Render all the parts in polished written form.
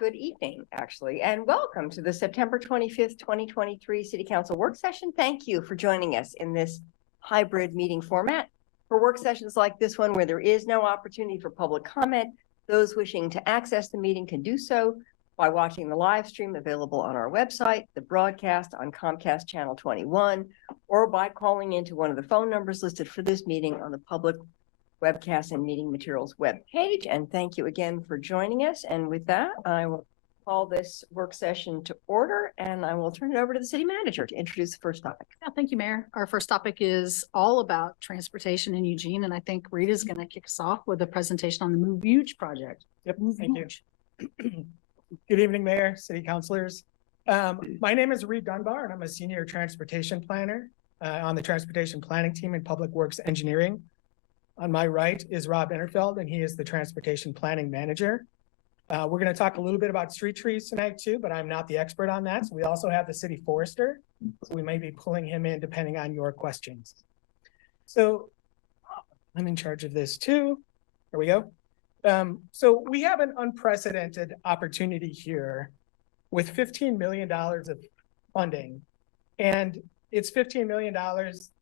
good evening, actually, and welcome to the September 25th, 2023 City Council Work Session. Thank you for joining us in this hybrid meeting format. For work sessions like this one, where there is no opportunity for public comment, those wishing to access the meeting can do so by watching the live stream available on our website, the broadcast on Comcast Channel 21, or by calling into one of the phone numbers listed for this meeting on the public webcast and meeting materials webpage. And thank you again for joining us. And with that, I will call this work session to order, and I will turn it over to the city manager to introduce the first topic. Yeah, thank you, Mayor. Our first topic is all about transportation in Eugene, and I think Rita's going to kick us off with a presentation on the Move Huge project. Yep, thank you. Good evening, Mayor, city councilors. My name is Reed Dunbar, and I'm a senior transportation planner on the transportation planning team in Public Works Engineering. On my right is Rob Interfeld, and he is the transportation planning manager. We're going to talk a little bit about street trees tonight too, but I'm not the expert on that. So we also have the city forester. So we may be pulling him in depending on your questions. So I'm in charge of this too. There we go. So we have an unprecedented opportunity here with $15 million of funding. And it's $15 million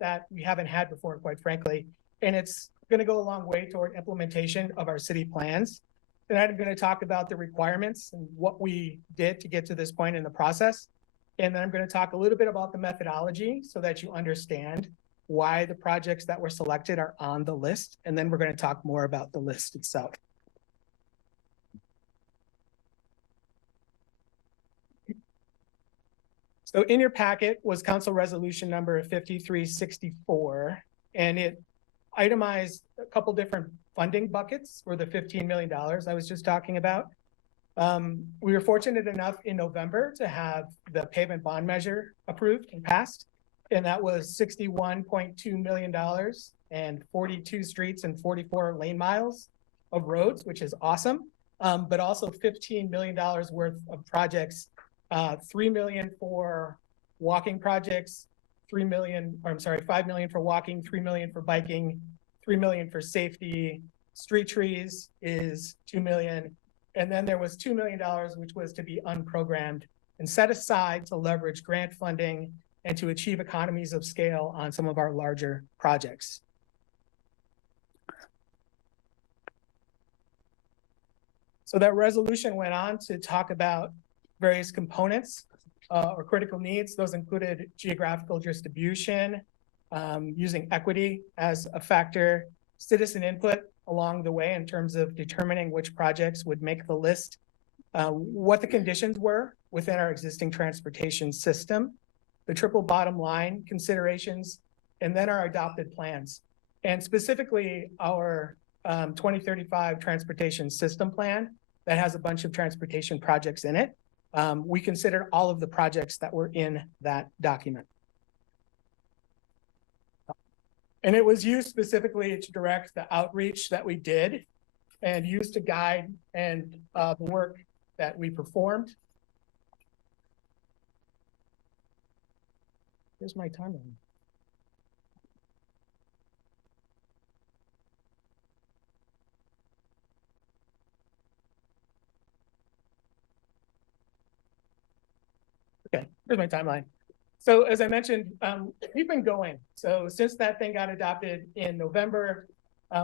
that we haven't had before, quite frankly. And it's going to go a long way toward implementation of our city plans. Tonight, I'm going to talk about the requirements and what we did to get to this point in the process. And then I'm going to talk a little bit about the methodology so that you understand why the projects that were selected are on the list. And then we're going to talk more about the list itself. So in your packet was council resolution number 5364, and it itemized a couple different funding buckets for the $15 million I was just talking about. We were fortunate enough in November to have the pavement bond measure approved and passed, and that was $61.2 million and 42 streets and 44 lane miles of roads, which is awesome. But also $15 million worth of projects, $3 million for walking projects, $5 million for walking, $3 million for biking, $3 million for safety. Street trees is $2 million. And then there was $2 million, which was to be unprogrammed and set aside to leverage grant funding and to achieve economies of scale on some of our larger projects. So that resolution went on to talk about various components or critical needs. Those included geographical distribution, using equity as a factor, citizen input along the way in terms of determining which projects would make the list, what the conditions were within our existing transportation system, the triple bottom line considerations, and then our adopted plans. And specifically our 2035 transportation system plan that has a bunch of transportation projects in it. We considered all of the projects that were in that document. And it was used specifically to direct the outreach that we did and used to guide and the work that we performed. Here's my timeline. Okay, here's my timeline. So as I mentioned, we've been going. So since that thing got adopted in November,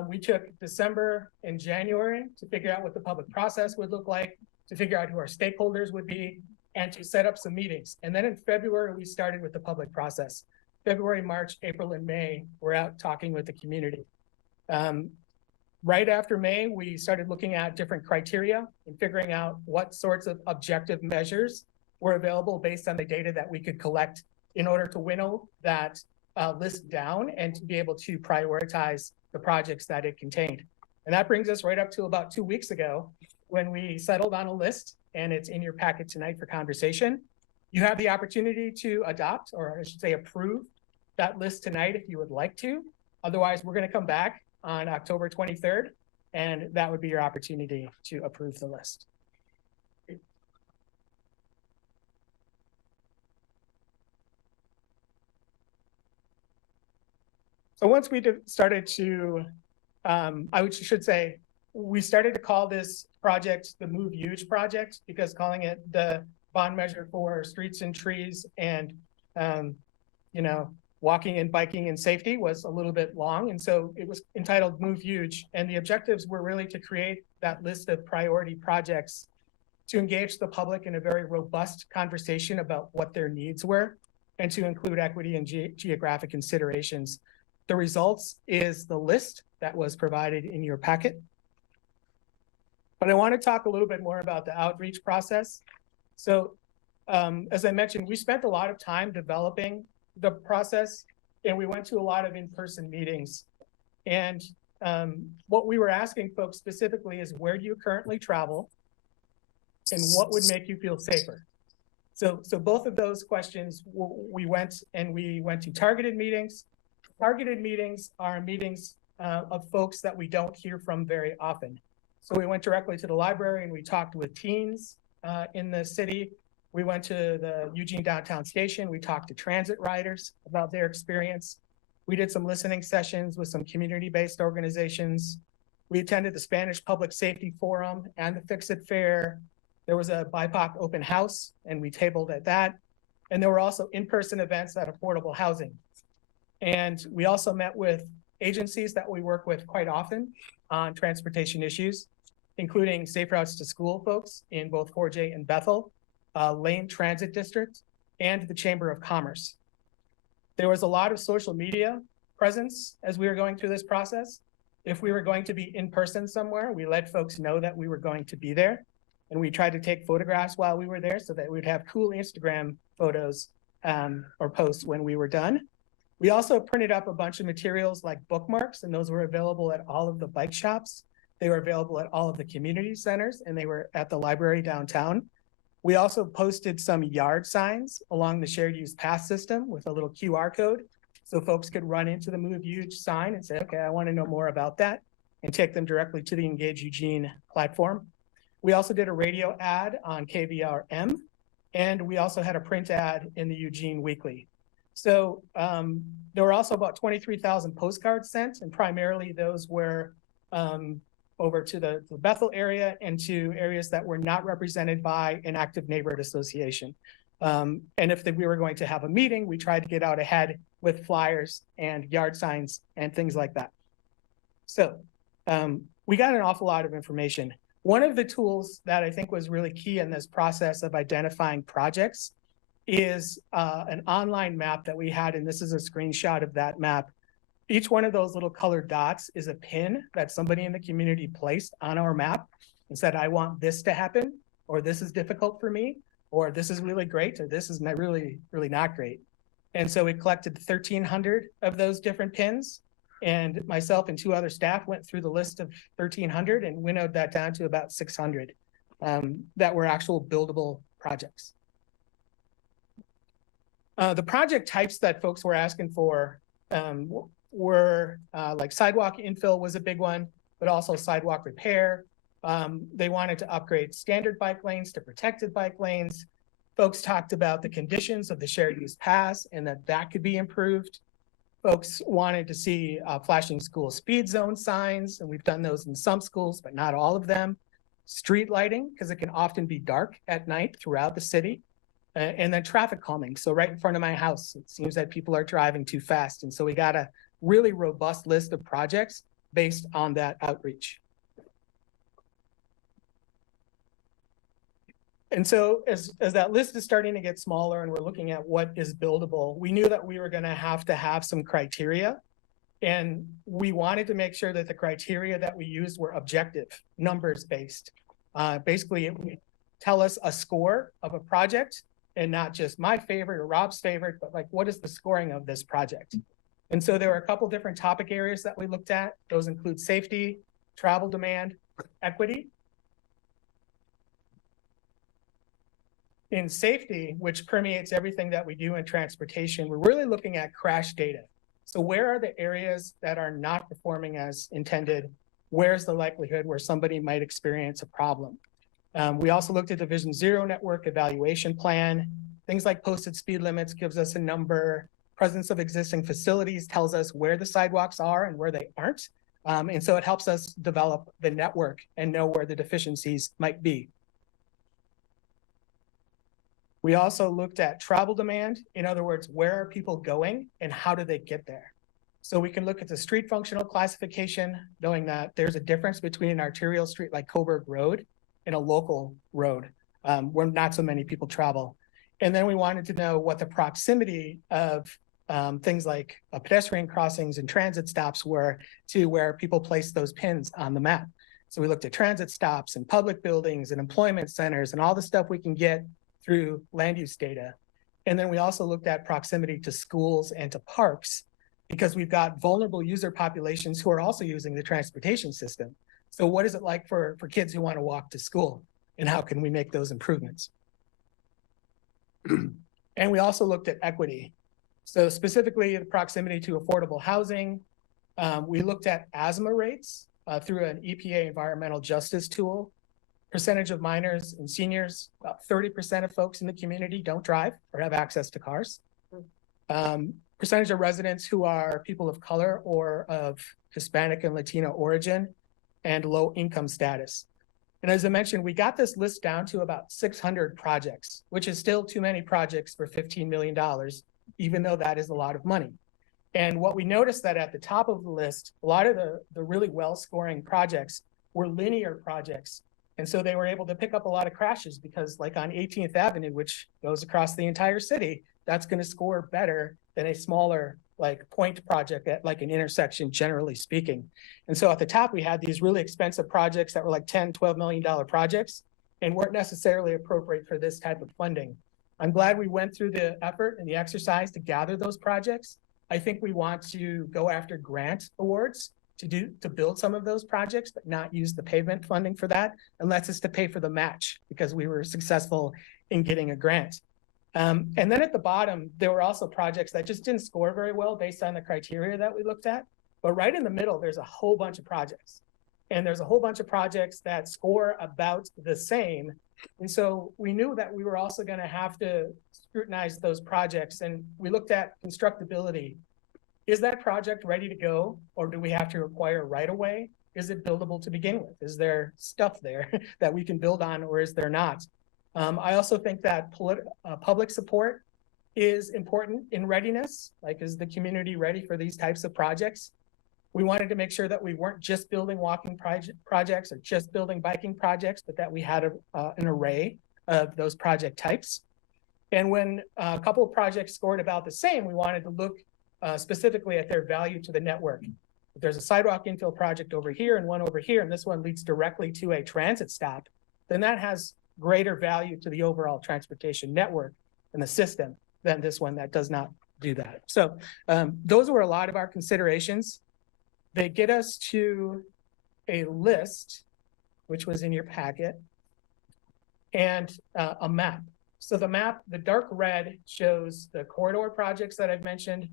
we took December and January to figure out what the public process would look like, to figure out who our stakeholders would be, and to set up some meetings. And then in February, we started with the public process. February, March, April, and May, we're out talking with the community. Right after May, we started looking at different criteria and figuring out what sorts of objective measures were available based on the data that we could collect in order to winnow that list down and to be able to prioritize the projects that it contained. And that brings us right up to about 2 weeks ago when we settled on a list, and it's in your packet tonight for conversation. You have the opportunity to adopt, or I should say approve, that list tonight if you would like to. Otherwise, we're going to come back on October 23rd, and that would be your opportunity to approve the list. So once we started to, should say, we started to call this project the Move Huge project because calling it the bond measure for streets and trees and, you know, walking and biking and safety was a little bit long. And so it was entitled Move Huge. And the objectives were really to create that list of priority projects to engage the public in a very robust conversation about what their needs were and to include equity and geographic considerations. The results is the list that was provided in your packet. But I want to talk a little bit more about the outreach process. So as I mentioned, we spent a lot of time developing the process and we went to a lot of in-person meetings. And what we were asking folks specifically is, where do you currently travel? And what would make you feel safer? So both of those questions, we went to targeted meetings. Targeted meetings are meetings of folks that we don't hear from very often. So we went directly to the library and we talked with teens in the city. We went to the Eugene Downtown Station. We talked to transit riders about their experience. We did some listening sessions with some community-based organizations. We attended the Spanish Public Safety Forum and the Fix-It Fair. There was a BIPOC open house and we tabled at that. And there were also in-person events at affordable housing. And we also met with agencies that we work with quite often on transportation issues, including Safe Routes to School folks in both 4J and Bethel, Lane Transit District, and the Chamber of Commerce. There was a lot of social media presence as we were going through this process. If we were going to be in person somewhere, we let folks know that we were going to be there. And we tried to take photographs while we were there so that we'd have cool Instagram photos or posts when we were done. We also printed up a bunch of materials like bookmarks, and those were available at all of the bike shops. They were available at all of the community centers, and they were at the library downtown. We also posted some yard signs along the shared use pass system with a little QR code, so folks could run into the Move Huge sign and say, okay, I want to know more about that, and take them directly to the Engage Eugene platform. We also did a radio ad on KVRM, and we also had a print ad in the Eugene Weekly. So there were also about 23,000 postcards sent, and primarily those were over to the Bethel area and to areas that were not represented by an active neighborhood association. And if we were going to have a meeting, we tried to get out ahead with flyers and yard signs and things like that. So we got an awful lot of information. One of the tools that I think was really key in this process of identifying projects is an online map that we had, and this is a screenshot of that map. Each one of those little colored dots is a pin that somebody in the community placed on our map and said, I want this to happen, or this is difficult for me, or this is really great, or this is really, really not great. And so we collected 1,300 of those different pins, and myself and 2 other staff went through the list of 1,300 and winnowed that down to about 600 that were actual buildable projects. The project types that folks were asking for were like sidewalk infill was a big one, but also sidewalk repair. They wanted to upgrade standard bike lanes to protected bike lanes. Folks talked about the conditions of the shared use pass and that could be improved. Folks wanted to see flashing school speed zone signs, and we've done those in some schools, but not all of them. Street lighting, because it can often be dark at night throughout the city. And then traffic calming. So right in front of my house, it seems that people are driving too fast. And so we got a really robust list of projects based on that outreach. And so as that list is starting to get smaller and we're looking at what is buildable, we knew that we were going to have some criteria. And we wanted to make sure that the criteria that we used were objective, numbers based. Basically, it would tell us a score of a project, and not just my favorite or Rob's favorite, but like, what is the scoring of this project? And so there were a couple different topic areas that we looked at. Those include safety, travel demand, equity. In safety, which permeates everything that we do in transportation, we're really looking at crash data. So where are the areas that are not performing as intended? Where's the likelihood where somebody might experience a problem? We also looked at the Vision Zero network evaluation plan. Things like posted speed limits gives us a number. Presence of existing facilities tells us where the sidewalks are and where they aren't. And so it helps us develop the network and know where the deficiencies might be. We also looked at travel demand. In other words, where are people going and how do they get there? So we can look at the street functional classification, knowing that there's a difference between an arterial street like Coburg Road and a local road, where not so many people travel. And then we wanted to know what the proximity of things like pedestrian crossings and transit stops were to where people place those pins on the map. So we looked at transit stops and public buildings and employment centers and all the stuff we can get through land use data. And then we also looked at proximity to schools and to parks, because we've got vulnerable user populations who are also using the transportation system. So what is it like for kids who want to walk to school, and how can we make those improvements? And we also looked at equity. So specifically the proximity to affordable housing. We looked at asthma rates through an EPA environmental justice tool. Percentage of minors and seniors, about 30% of folks in the community don't drive or have access to cars. Percentage of residents who are people of color or of Hispanic and Latino origin, and low income status. And as I mentioned, we got this list down to about 600 projects, which is still too many projects for $15 million, even though that is a lot of money. And what we noticed that at the top of the list, a lot of the really well-scoring projects were linear projects. And so they were able to pick up a lot of crashes because, like on 18th Avenue, which goes across the entire city, that's going to score better than a smaller like point project at like an intersection, generally speaking. And so at the top, we had these really expensive projects that were like $10, $12 million projects and weren't necessarily appropriate for this type of funding. I'm glad we went through the effort and the exercise to gather those projects. I think we want to go after grant awards to build some of those projects, but not use the pavement funding for that, unless it's to pay for the match because we were successful in getting a grant. And then at the bottom, there were also projects that just didn't score very well based on the criteria that we looked at. But right in the middle, there's a whole bunch of projects. And there's a whole bunch of projects that score about the same. And so we knew that we were also going to have to scrutinize those projects. And we looked at constructability. Is that project ready to go? Or do we have to acquire right away? Is it buildable to begin with? Is there stuff there that we can build on, or is there not? I also think that public support is important in readiness. Like, is the community ready for these types of projects? We wanted to make sure that we weren't just building walking projects or just building biking projects, but that we had an array of those project types. And when a couple of projects scored about the same, we wanted to look specifically at their value to the network. If there's a sidewalk infill project over here and one over here, and this one leads directly to a transit stop, then that has greater value to the overall transportation network and the system than this one that does not do that. So those were a lot of our considerations. They get us to a list, which was in your packet, and a map. So the map, the dark red shows the corridor projects that I've mentioned.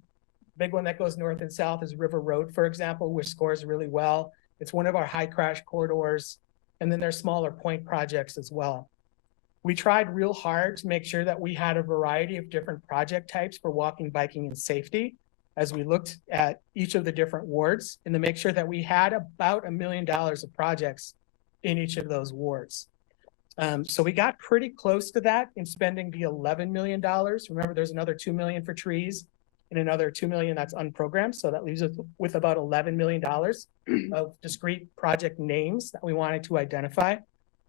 Big one that goes north and south is River Road, for example, which scores really well. It's one of our high crash corridors. And then there's smaller point projects as well. We tried real hard to make sure that we had a variety of different project types for walking, biking, and safety as we looked at each of the different wards, and to make sure that we had about $1 million of projects in each of those wards. So we got pretty close to that in spending the $11 million. Remember, there's another $2 million for trees and another $2 million that's unprogrammed. So that leaves us with about $11 million of discrete project names that we wanted to identify.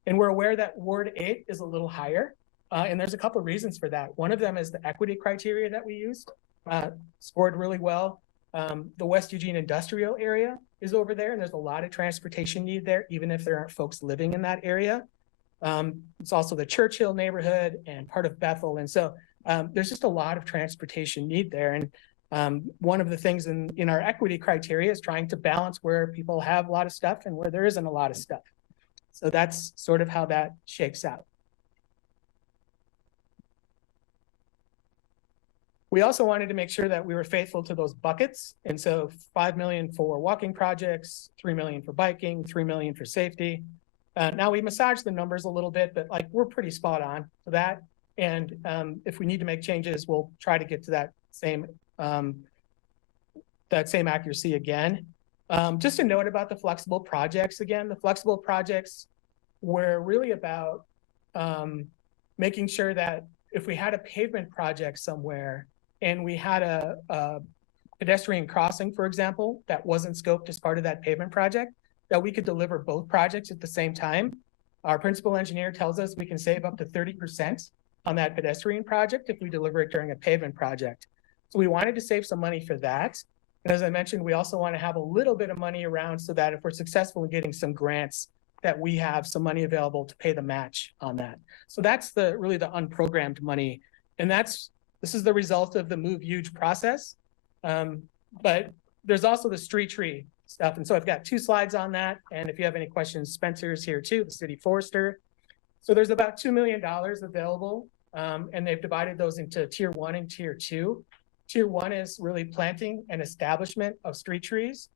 And we're aware that Ward 8 is a little higher. And there's a couple of reasons for that. One of them is the equity criteria that we used, scored really well. The West Eugene industrial area is over there, and there's a lot of transportation need there, even if there aren't folks living in that area. It's also the Churchill neighborhood and part of Bethel. And so there's just a lot of transportation need there. And one of the things in our equity criteria is trying to balance where people have a lot of stuff and where there isn't a lot of stuff. So that's sort of how that shakes out. We also wanted to make sure that we were faithful to those buckets. And so 5 million for walking projects, 3 million for biking, 3 million for safety. Now we massaged the numbers a little bit, but like we're pretty spot on for that. And if we need to make changes, we'll try to get to that same accuracy again. Just a note about the flexible projects. Again, the flexible projects were really about making sure that if we had a pavement project somewhere and we had a pedestrian crossing, for example, that wasn't scoped as part of that pavement project, that we could deliver both projects at the same time. Our principal engineer tells us we can save up to 30% on that pedestrian project if we deliver it during a pavement project. So we wanted to save some money for that. And as I mentioned, we also want to have a little bit of money around so that if we're successful in getting some grants, that we have some money available to pay the match on that. So that's really the unprogrammed money. And this is the result of the Move Huge process. But there's also the street tree stuff. And so I've got 2 slides on that. And if you have any questions, Spencer's here too, the city forester. So there's about $2 million available. And they've divided those into tier 1 and tier 2. Tier 1 is really planting and establishment of street trees.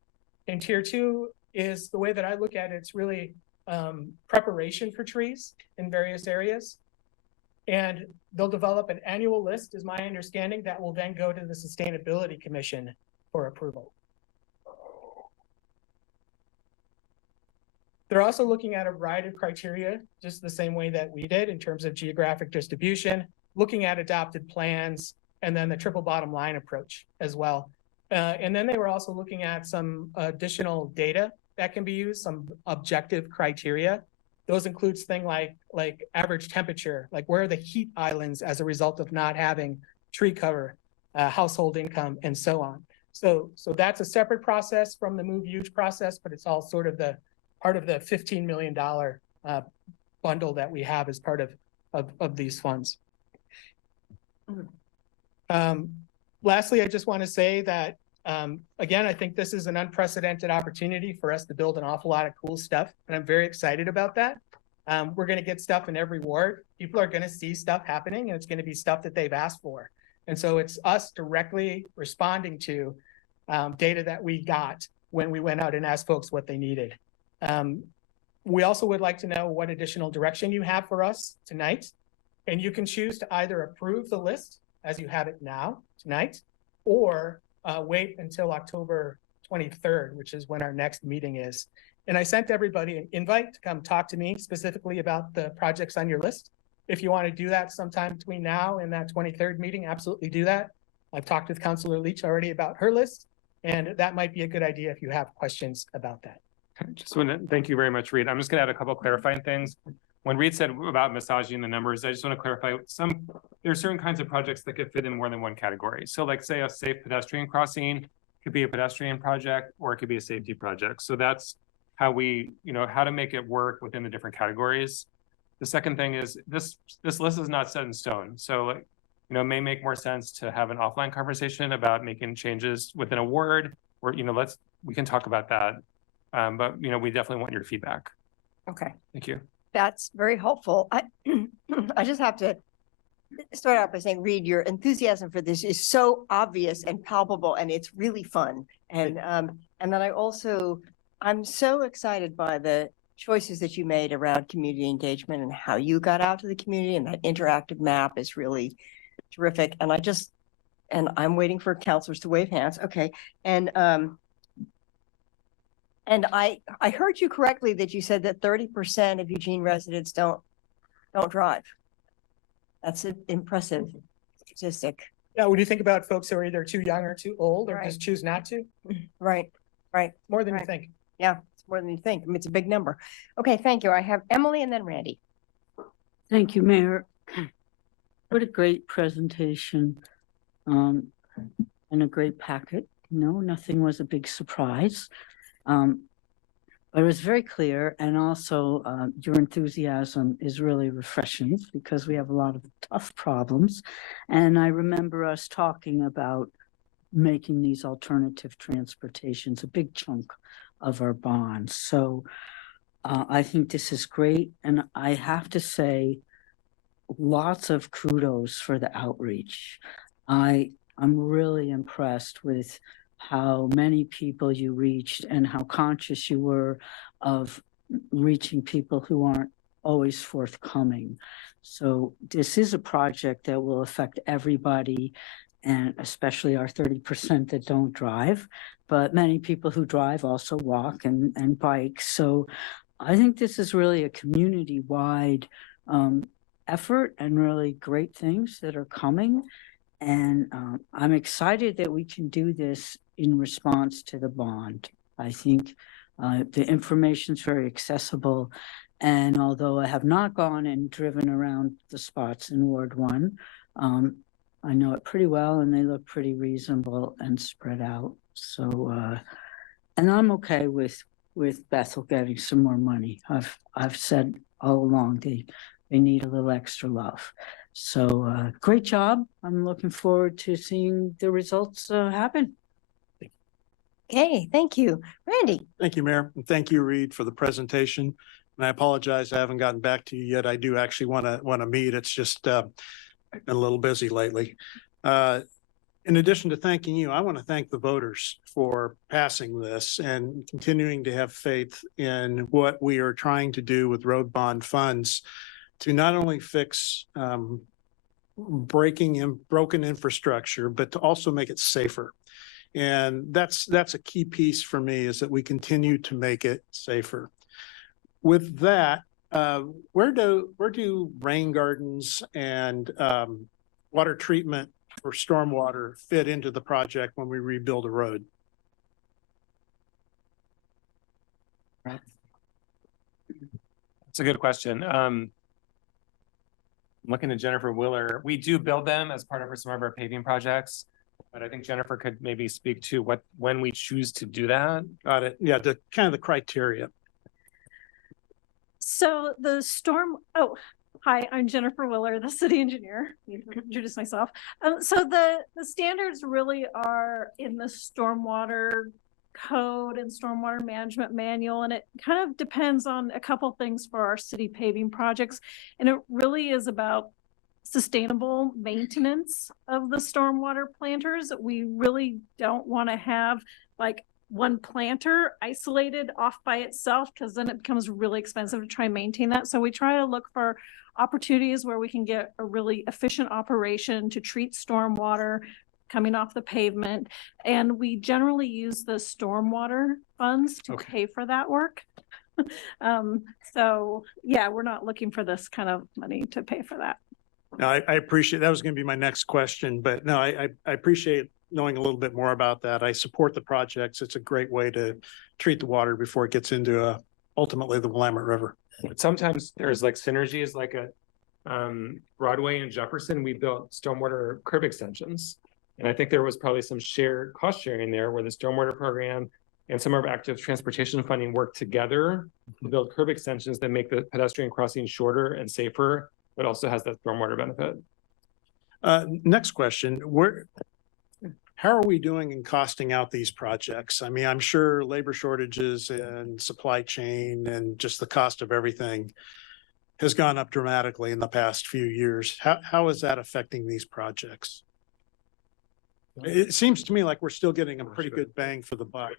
And tier 2 is, the way that I look at it, it's really preparation for trees in various areas. And they'll develop an annual list, is my understanding, that will then go to the Sustainability Commission for approval. They're also looking at a variety of criteria, just the same way that we did in terms of geographic distribution, looking at adopted plans, and then the triple bottom line approach as well. And then they were also looking at some additional data that can be used, some objective criteria. Those includes things like average temperature, like where are the heat islands as a result of not having tree cover, household income, and so on. So that's a separate process from the Move Huge process, but it's all sort of the part of the $15 million bundle that we have as part of these funds. Lastly, I just want to say that, again, I think this is an unprecedented opportunity for us to build an awful lot of cool stuff, and I'm very excited about that. We're going to get stuff in every ward. People are going to see stuff happening, and it's going to be stuff that they've asked for. And so it's us directly responding to data that we got when we went out and asked folks what they needed. We also would like to know what additional direction you have for us tonight. And you can choose to either approve the list as you have it now, tonight, or wait until October 23rd, which is when our next meeting is. And I sent everybody an invite to come talk to me specifically about the projects on your list. If you want to do that sometime between now and that 23rd meeting, absolutely do that. I've talked with Councilor Leach already about her list, and that might be a good idea if you have questions about that. Thank you very much, Reed. I'm just going to add a couple of clarifying things. When Reed said about massaging the numbers, I just want to clarify there are certain kinds of projects that could fit in more than one category. So like say a safe pedestrian crossing could be a pedestrian project, or it could be a safety project. So that's how we, how to make it work within the different categories. The second thing is this list is not set in stone. So it may make more sense to have an offline conversation about making changes within a ward, or, we can talk about that. But, we definitely want your feedback. Okay. Thank you. That's very helpful. I just have to start out by saying, Reed, your enthusiasm for this is so obvious and palpable, and it's really fun. And then I'm so excited by the choices that you made around community engagement and how you got out to the community, and that interactive map is really terrific. And I'm waiting for counselors to wave hands. Okay. And I heard you correctly that you said that 30% of Eugene residents don't drive. That's an impressive statistic. Yeah, when you think about folks who are either too young or too old, or Right. just choose not to, Right. more than Right. you think. Yeah, it's more than you think. I mean, it's a big number. Okay, thank you. I have Emily and then Randy. Thank you, Mayor. What a great presentation, and a great packet. Nothing was a big surprise. But it was very clear, and also your enthusiasm is really refreshing because we have a lot of tough problems. And I remember us talking about making these alternative transportations a big chunk of our bonds. So I think this is great. And I have to say, lots of kudos for the outreach. I'm really impressed with how many people you reached and how conscious you were of reaching people who aren't always forthcoming. So this is a project that will affect everybody, and especially our 30% that don't drive. But many people who drive also walk and bike. So I think this is really a community-wide effort and really great things that are coming. And I'm excited that we can do this in response to the bond. I think the information is very accessible. And although I have not gone and driven around the spots in Ward 1, I know it pretty well and they look pretty reasonable and spread out. So, and I'm okay with Bethel getting some more money. I've said all along they need a little extra love. So great job. I'm looking forward to seeing the results happen. Okay, thank you. Randy? Thank you, Mayor, and thank you, Reed, for the presentation. And I apologize, I haven't gotten back to you yet. I do actually want to meet. It's just been a little busy lately. In addition to thanking you, I want to thank the voters for passing this and continuing to have faith in what we are trying to do with road bond funds to not only fix broken infrastructure, but to also make it safer. And that's a key piece for me, is that we continue to make it safer. With that, where do rain gardens and water treatment for stormwater fit into the project when we rebuild a road? That's a good question. I'm looking at Jennifer Willer. We do build them as part of some of our paving projects, but I think Jennifer could maybe speak to when we choose to do that. Got it. Yeah, the kind of the criteria. So hi, I'm Jennifer Willer, the city engineer. Need to introduce myself. So the standards really are in the stormwater code and stormwater management manual, and it kind of depends on a couple things for our city paving projects. And it really is about sustainable maintenance of the stormwater planters. We really don't want to have like one planter isolated off by itself, because then it becomes really expensive to try and maintain that. So we try to look for opportunities where we can get a really efficient operation to treat stormwater coming off the pavement. And we generally use the stormwater funds to pay for that work. So yeah, we're not looking for this kind of money to pay for that. No, I appreciate, that was going to be my next question, but no, I appreciate knowing a little bit more about that. I support the projects. It's a great way to treat the water before it gets into ultimately the Willamette River. But sometimes there's like synergies, like at Broadway and Jefferson, we built stormwater curb extensions. And I think there was probably some shared cost sharing there, where the stormwater program and some of our active transportation funding work together to build curb extensions that make the pedestrian crossing shorter and safer, but also has that stormwater benefit. Next question, how are we doing in costing out these projects? I mean, I'm sure labor shortages and supply chain and just the cost of everything has gone up dramatically in the past few years. How is that affecting these projects? It seems to me like we're still getting a pretty good bang for the buck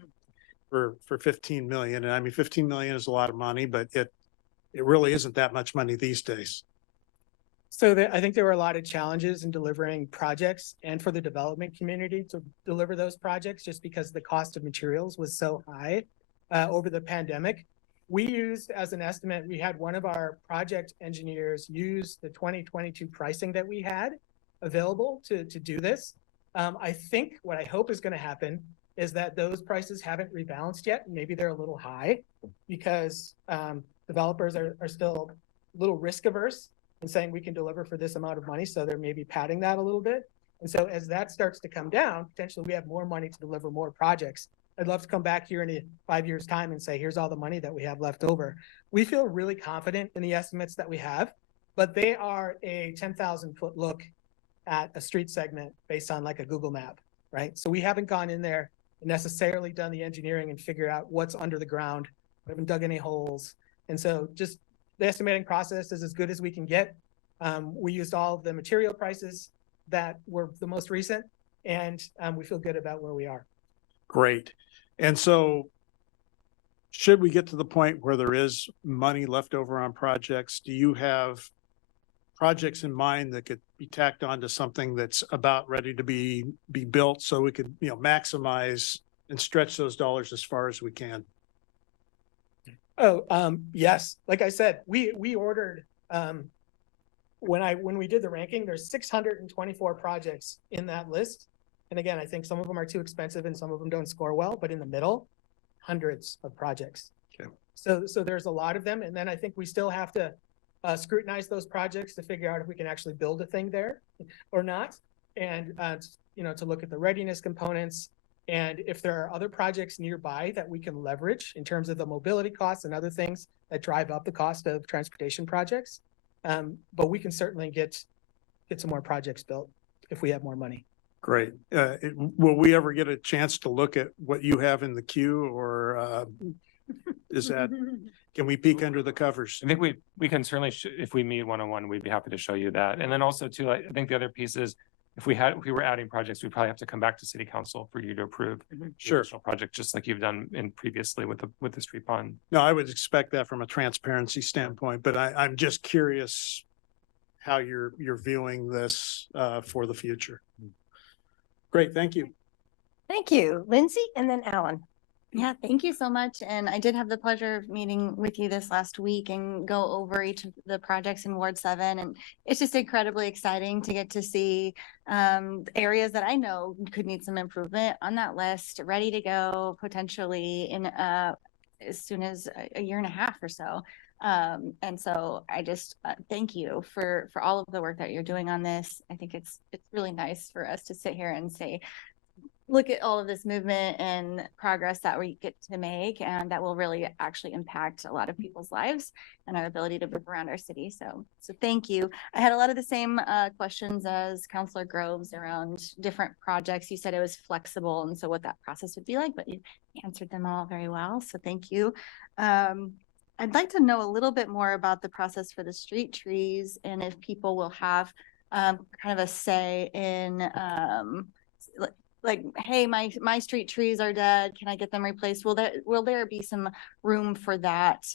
for 15 million. And I mean, 15 million is a lot of money, but it really isn't that much money these days. So I think there were a lot of challenges in delivering projects and for the development community to deliver those projects, just because the cost of materials was so high over the pandemic. We used, as an estimate, we had one of our project engineers use the 2022 pricing that we had available to do this. I think what I hope is going to happen is that those prices haven't rebalanced yet. Maybe they're a little high because developers are still a little risk averse and saying we can deliver for this amount of money. So they're maybe padding that a little bit. And so as that starts to come down, potentially we have more money to deliver more projects. I'd love to come back here in 5 years' time and say, here's all the money that we have left over. We feel really confident in the estimates that we have, but they are a 10,000 foot look at a street segment based on like a Google map, right? So we haven't gone in there and necessarily done the engineering and figure out what's under the ground. We haven't dug any holes. And so just the estimating process is as good as we can get. We used all of the material prices that were the most recent, and we feel good about where we are. Great. And so should we get to the point where there is money left over on projects, do you have projects in mind that could be tacked onto something that's about ready to be built so we could, maximize and stretch those dollars as far as we can? Oh, yes, like I said, we ordered, when we did the ranking, there's 624 projects in that list. And again, I think some of them are too expensive and some of them don't score well, but in the middle, hundreds of projects. Okay. So there's a lot of them. And then I think we still have to scrutinize those projects to figure out if we can actually build a thing there or not. And, to look at the readiness components. And if there are other projects nearby that we can leverage in terms of the mobility costs and other things that drive up the cost of transportation projects. But we can certainly get some more projects built if we have more money. Great. Will we ever get a chance to look at what you have in the queue, or can we peek under the covers? I think we can certainly, if we meet one-on-one, we'd be happy to show you that. And then also too, I think the other piece is, if we were adding projects, we'd probably have to come back to city council for you to approve. the Sure. additional project, just like you've done previously with the street bond. No, I would expect that from a transparency standpoint, but I'm just curious how you're viewing this for the future. Great, thank you. Thank you, Lindsay, and then Alan. Yeah, thank you so much. And I did have the pleasure of meeting with you this last week and go over each of the projects in Ward 7. And it's just incredibly exciting to get to see areas that I know could need some improvement on that list, ready to go potentially in as soon as a year and a half or so. And so I just thank you for all of the work that you're doing on this. I think it's really nice for us to sit here and say, look at all of this movement and progress that we get to make, and that will really actually impact a lot of people's lives and our ability to move around our city. So thank you. I had a lot of the same questions as Councilor Groves around different projects. You said it was flexible, and so what that process would be like, but you answered them all very well. So thank you. I'd like to know a little bit more about the process for the street trees, and if people will have kind of a say in like, hey, my street trees are dead. Can I get them replaced? Will there be some room for that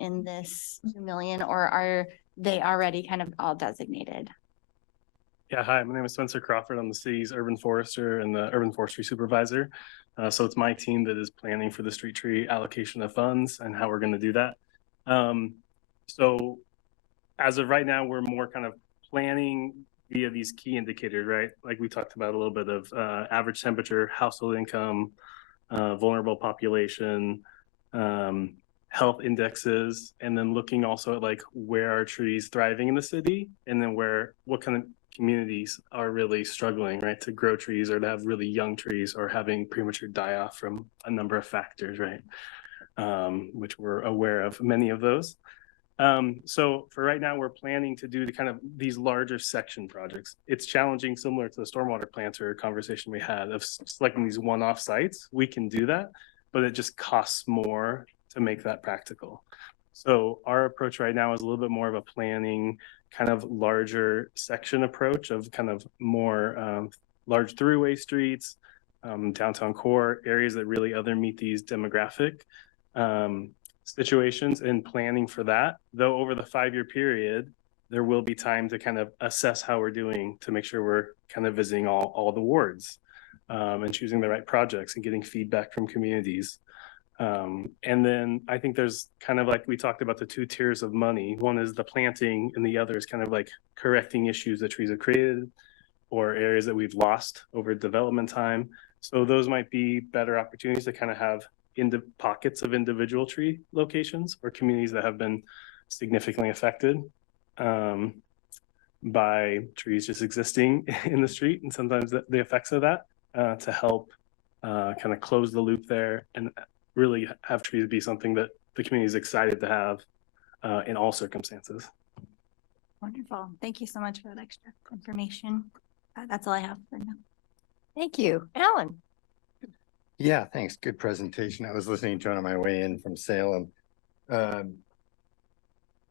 in this 2 million, or are they already kind of all designated? Yeah, hi, my name is Spencer Crawford. I'm the city's urban forester and the urban forestry supervisor. So it's my team that is planning for the street tree allocation of funds and how we're going to do that. So as of right now, we're more kind of planning via these key indicators, right? Like we talked about a little bit of average temperature, household income, vulnerable population, health indexes, and then looking also at like where are trees thriving in the city, and then what kind of communities are really struggling, right, to grow trees or to have really young trees or having premature die off from a number of factors, right? Which we're aware of many of those. So for right now, we're planning to do these larger section projects. It's challenging, similar to the stormwater planter conversation we had of selecting these one-off sites. We can do that, but it just costs more to make that practical. So our approach right now is a little bit more of a planning, kind of larger section approach of kind of more large throughway streets, downtown core areas that really meet these demographic situations, and planning for that. Though over the 5-year period, there will be time to kind of assess how we're doing to make sure we're kind of visiting all the wards and choosing the right projects and getting feedback from communities. And then I think there's kind of like we talked about the 2 tiers of money. One is the planting and the other is kind of like correcting issues that trees have created or areas that we've lost over development time. So those might be better opportunities to kind of have into pockets of individual tree locations or communities that have been significantly affected by trees just existing in the street, and sometimes the effects of that to help kind of close the loop there and really have trees be something that the community is excited to have in all circumstances. Wonderful. Thank you so much for that extra information. That's all I have for now. Thank you, Alan. Yeah, thanks. Good presentation. I was listening to it on my way in from Salem.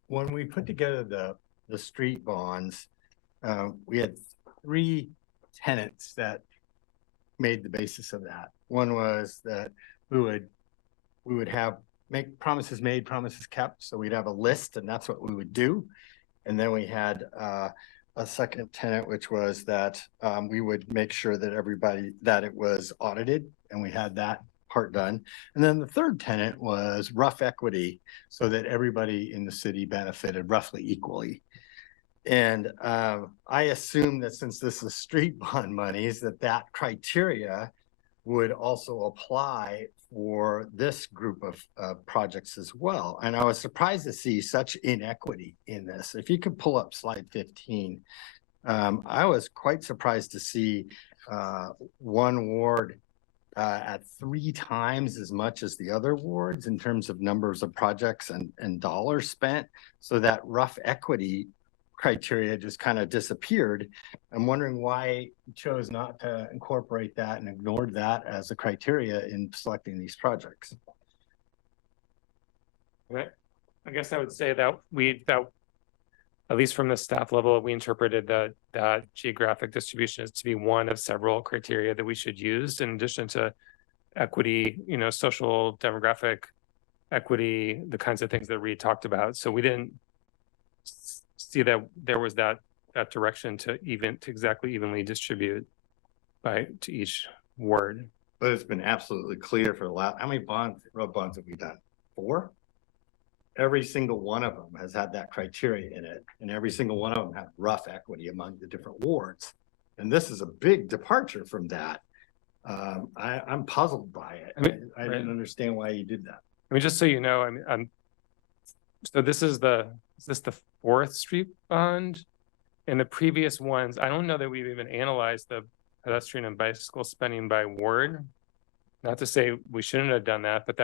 When we put together the street bonds, we had 3 tenets that made the basis of that. One was that we would have make promises made, promises kept. So we'd have a list, and that's what we would do. And then we had a second tenet, which was that we would make sure that that it was audited, and we had that part done. And then the third tenet was rough equity, so that everybody in the city benefited roughly equally. And I assume that since this is street bond monies, that criteria would also apply for this group of projects as well. And I was surprised to see such inequity in this. If you could pull up slide 15, I was quite surprised to see one ward at 3 times as much as the other wards in terms of numbers of projects and dollars spent. So that rough equity criteria just kind of disappeared. I'm wondering why you chose not to incorporate that and ignored that as a criteria in selecting these projects. Okay. I guess I would say that at least from the staff level, we interpreted that geographic distribution as to be one of several criteria that we should use in addition to equity, social demographic equity, the kinds of things that Reed talked about. So we didn't see that there was that direction to exactly evenly distribute to each ward. But it's been absolutely clear for the last, how many road bonds have we done? 4? Every single one of them has had that criteria in it, and every single one of them had rough equity among the different wards. And this is a big departure from that. I'm puzzled by it. I didn't understand why you did that. I mean, just so you know, so this is the 4th street bond. In the previous ones, I don't know that we've even analyzed the pedestrian and bicycle spending by ward. Not to say we shouldn't have done that, but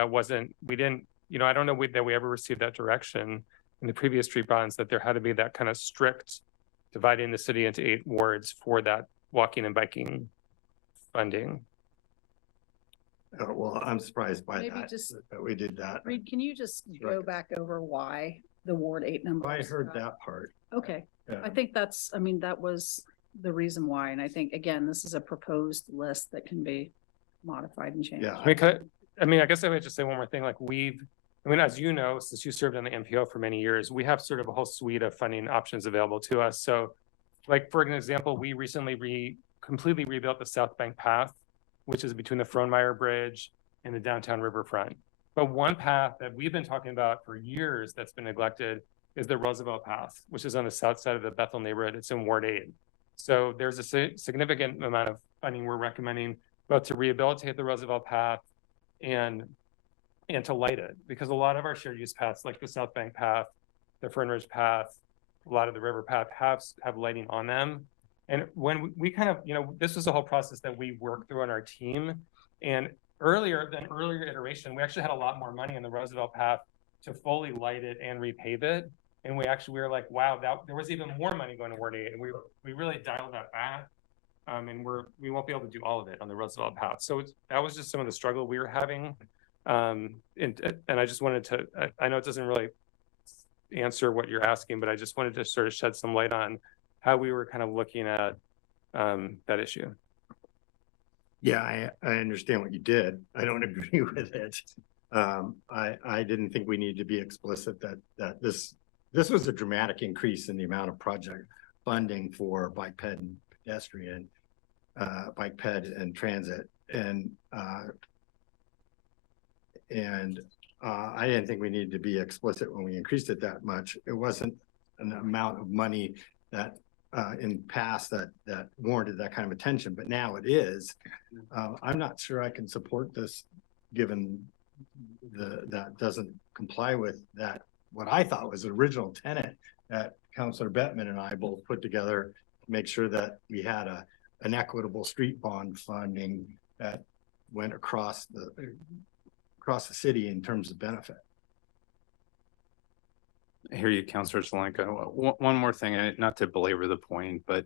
we didn't, I don't know that we ever received that direction in the previous street bonds, that there had to be that kind of strict dividing the city into 8 wards for that walking and biking funding. Well, I'm surprised by Maybe that we did that. Reed, can you just go back over why the Ward 8 number? I heard that part. Okay, Yeah. I think that was the reason why. And I think, again, this is a proposed list that can be modified and changed. Yeah. I guess I would just say one more thing, as you know, since you served on the MPO for many years, we have sort of a whole suite of funding options available to us. So for an example, we recently completely rebuilt the South Bank path, which is between the Frohnmeyer Bridge and the downtown riverfront. But one path that we've been talking about for years that's been neglected is the Roosevelt Path, which is on the south side of the Bethel neighborhood. It's in Ward 8. So there's a significant amount of funding we're recommending both to rehabilitate the Roosevelt Path and to light it, because a lot of our shared use paths, like the South Bank Path, the Fern Ridge Path, a lot of the river path have lighting on them. And when we kind of, this was a whole process that we worked through on our team. And earlier iteration, we actually had a lot more money in the Roosevelt Path to fully light it and repave it. And we were like, wow, there was even more money going to Ward 8. And we really dialed that back. And we won't be able to do all of it on the Roosevelt Path. So that was just some of the struggle we were having. And I just wanted to, I know it doesn't really answer what you're asking, but I just wanted to sort of shed some light on how we were kind of looking at that issue. Yeah, I understand what you did. I don't agree with it. I didn't think we needed to be explicit that this was a dramatic increase in the amount of project funding for bike ped and pedestrian, bike ped and transit. And I didn't think we needed to be explicit when we increased it that much. It wasn't an amount of money that in past that warranted that kind of attention, but now it is. I'm not sure I can support this given that doesn't comply with that, what I thought was the original tenet that Councilor Bettman and I both put together to make sure that we had an equitable street bond funding that went across the city in terms of benefit. I hear you, Councilor Zelenka. One more thing, not to belabor the point, but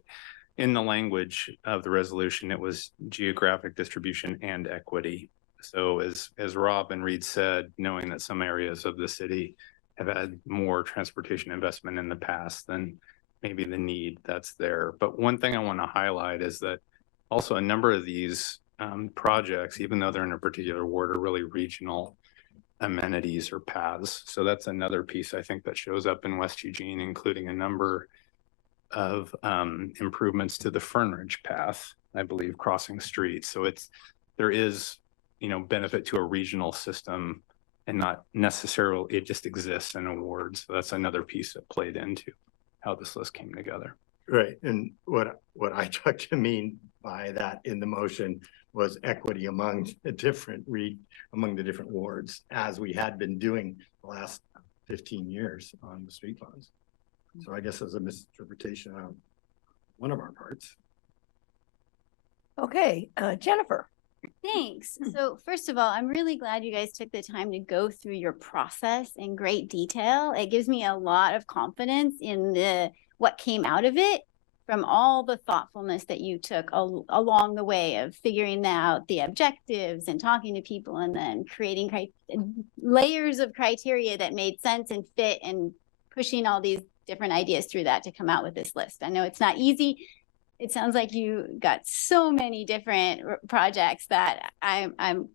in the language of the resolution, it was geographic distribution and equity. So as Rob and Reed said, knowing that some areas of the city have had more transportation investment in the past than maybe the need that's there. But one thing I want to highlight is that also a number of these projects, even though they're in a particular ward, are really regional. amenities or paths. So that's another piece I think that shows up in West Eugene, including a number of improvements to the Fernridge path, I believe, crossing streets. So there is, benefit to a regional system and not necessarily, it just exists in awards. So that's another piece that played into how this list came together. Right, and what I took to mean by that in the motion was equity among the different wards, as we had been doing the last 15 years on the street funds. So I guess there's a misinterpretation on one of our parts. Okay, Jennifer. Thanks. So first of all, I'm really glad you guys took the time to go through your process in great detail. It gives me a lot of confidence in what came out of it from all the thoughtfulness that you took along the way of figuring out the objectives and talking to people and then creating layers of criteria that made sense and fit and pushing all these different ideas through that to come out with this list. I know it's not easy. It sounds like you got so many different projects that I'm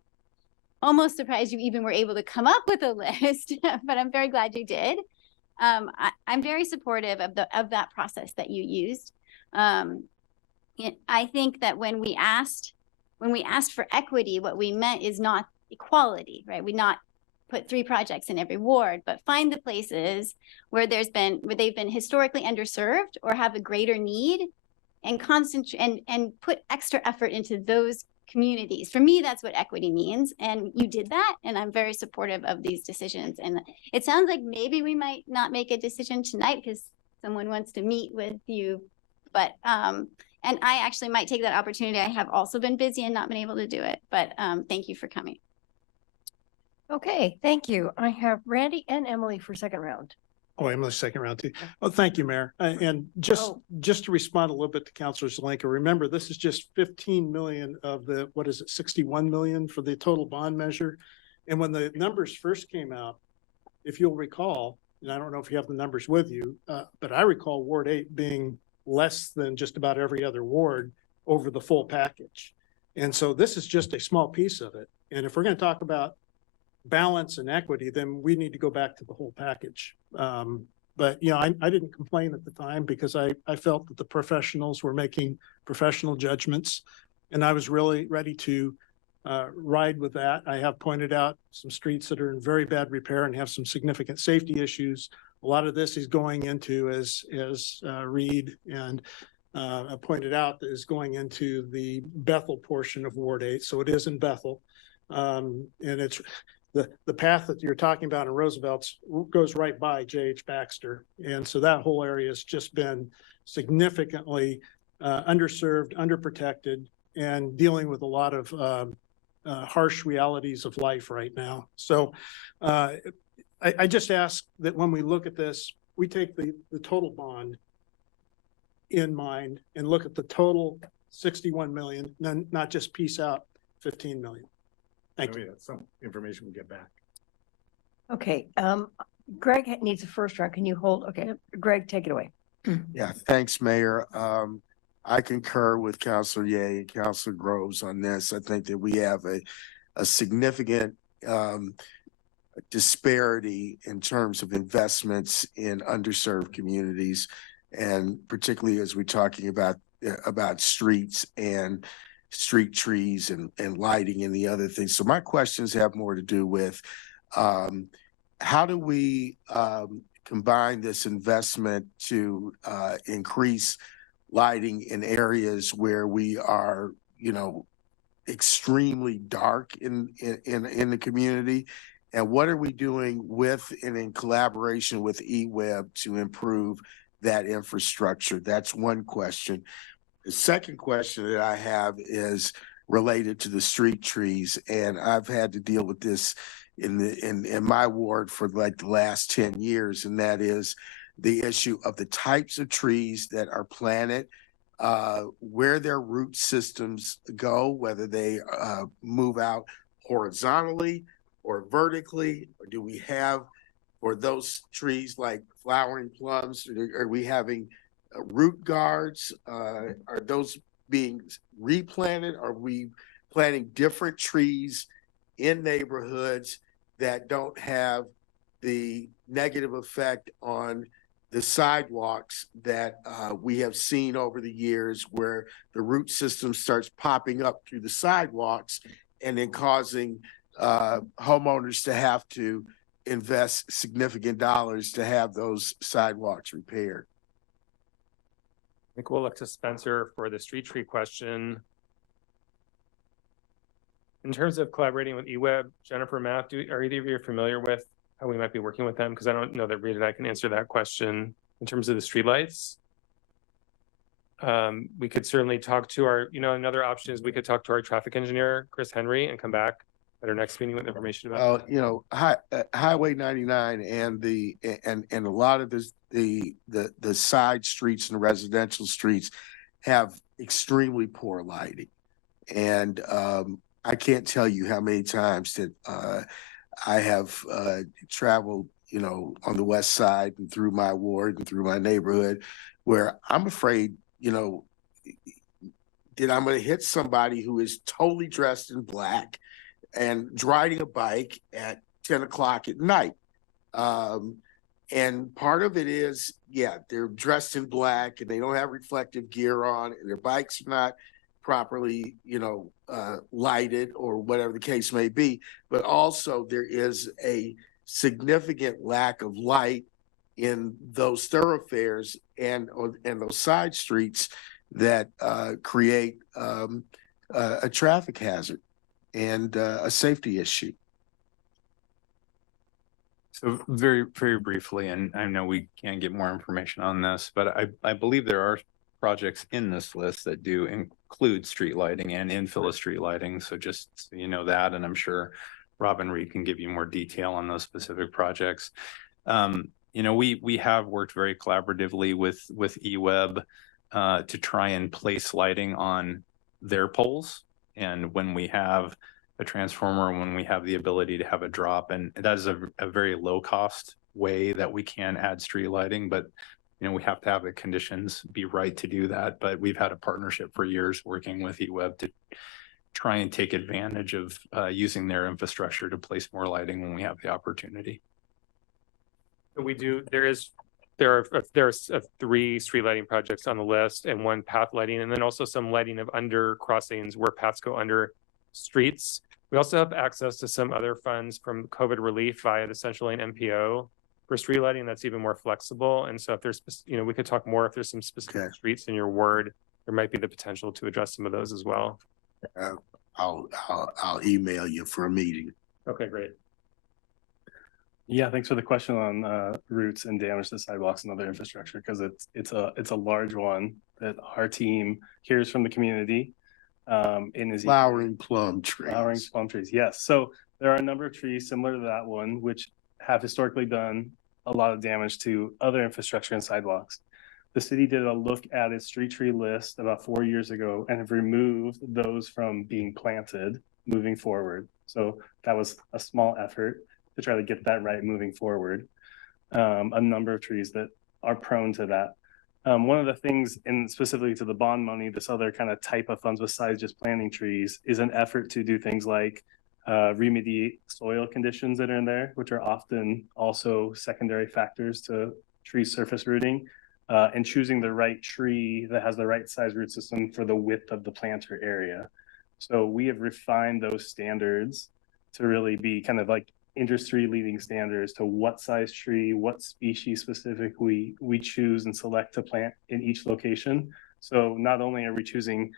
almost surprised you even were able to come up with a list, but I'm very glad you did. I'm very supportive of that process that you used. I think that when we asked for equity, what we meant is not equality, right? We not put 3 projects in every ward, but find the places where they've been historically underserved or have a greater need, and concentrate and put extra effort into those communities. For me, that's what equity means. And you did that. And I'm very supportive of these decisions. And it sounds like maybe we might not make a decision tonight because someone wants to meet with you. But, and I actually might take that opportunity. I have also been busy and not been able to do it. But thank you for coming. Okay, thank you. I have Randy and Emily for second round. Oh, Emily, second round too. Oh, thank you, Mayor. And just to respond a little bit to Councilor Zelenka, remember, this is just 15 million of the, 61 million for the total bond measure. And when the numbers first came out, if you'll recall, and I don't know if you have the numbers with you, but I recall Ward 8 being less than just about every other ward over the full package. And so this is just a small piece of it. And if we're going to talk about balance and equity, then we need to go back to the whole package. But I didn't complain at the time because I felt that the professionals were making professional judgments, and I was really ready to ride with that. I have pointed out some streets that are in very bad repair and have some significant safety issues. A lot of this is going into, as Reed and pointed out, is going into the Bethel portion of Ward 8. So it is in Bethel, and it's the path that you're talking about in Roosevelt's goes right by J.H. Baxter. And so that whole area has just been significantly underserved, underprotected, and dealing with a lot of harsh realities of life right now. So I just ask that when we look at this, we take the total bond in mind and look at the total 61 million, not just piece out 15 million. Thank you. Some information we'll get back. Okay, Greg needs a first round. Can you hold? Okay, Greg, take it away. Yeah, thanks, Mayor. I concur with Councilor Ye and Councilor Groves on this. I think that we have a significant disparity in terms of investments in underserved communities, and particularly as we're talking about streets and street trees and lighting and the other things. So my questions have more to do with how do we combine this investment to increase lighting in areas where we are, extremely dark in the community? And what are we doing with and in collaboration with eWeb to improve that infrastructure? That's one question. The second question that I have is related to the street trees, and I've had to deal with this in my ward for like the last 10 years, and that is the issue of the types of trees that are planted, where their root systems go, whether they move out horizontally or vertically, or do we have, or those trees like flowering plums, are we having root guards? Are those being replanted? Are we planting different trees in neighborhoods? that don't have the negative effect on the sidewalks that we have seen over the years, where the root system starts popping up through the sidewalks and then causing homeowners to have to invest significant dollars to have those sidewalks repaired. I think we'll look to Spencer for the street tree question. In terms of collaborating with eWeb, Jennifer, Matt, are either of you familiar with how we might be working with them? Because I don't know that Rita and I can answer that question. In terms of the streetlights, we could certainly talk to our, another option is we could talk to our traffic engineer, Chris Henry, and come back at our next meeting with information about. Highway 99 and a lot of the side streets and residential streets have extremely poor lighting. And I can't tell you how many times that I have traveled, on the west side and through my ward and through my neighborhood, where I'm afraid, that I'm going to hit somebody who is totally dressed in black and riding a bike at 10 o'clock at night. And part of it is, they're dressed in black and they don't have reflective gear on, and their bikes are not properly, lighted or whatever the case may be. But also there is a significant lack of light in those thoroughfares and those side streets that create a traffic hazard and a safety issue. So very, very briefly, and I know we can't get more information on this, but I believe there are projects in this list that do include street lighting and infill of street lighting. So just so you know that, and I'm sure Robin Reed can give you more detail on those specific projects. We have worked very collaboratively with eWeb to try and place lighting on their poles. And when we have a transformer, when we have the ability to have a drop, and that is a very low cost way that we can add street lighting, but we have to have the conditions be right to do that. But we've had a partnership for years working with eWeb to try and take advantage of using their infrastructure to place more lighting when we have the opportunity. There are 3 street lighting projects on the list and 1 path lighting, and then also some lighting of under crossings where paths go under streets. We also have access to some other funds from COVID relief via the Central Lane MPO for street lighting that's even more flexible. And so if there's, we could talk more if there's some specific streets in your ward, there might be the potential to address some of those as well. I'll email you for a meeting. Okay, great. Yeah, thanks for the question on routes and damage to sidewalks and other infrastructure, because it's a large one that our team hears from the community. And is flowering plum trees. Flowering plum trees, yes. So there are a number of trees similar to that one, which have historically done a lot of damage to other infrastructure and sidewalks. The city did a look at its street tree list about 4 years ago and have removed those from being planted moving forward. So that was a small effort to try to get that right moving forward. A number of trees that are prone to that. One of the things, and specifically to the bond money, this other kind of type of funds besides just planting trees, is an effort to do things like remediate soil conditions that are in there, which are often also secondary factors to tree surface rooting, and choosing the right tree that has the right size root system for the width of the planter area. So we have refined those standards to really be kind of like industry leading standards to what size tree, what species specific we choose and select to plant in each location. So not only are we choosing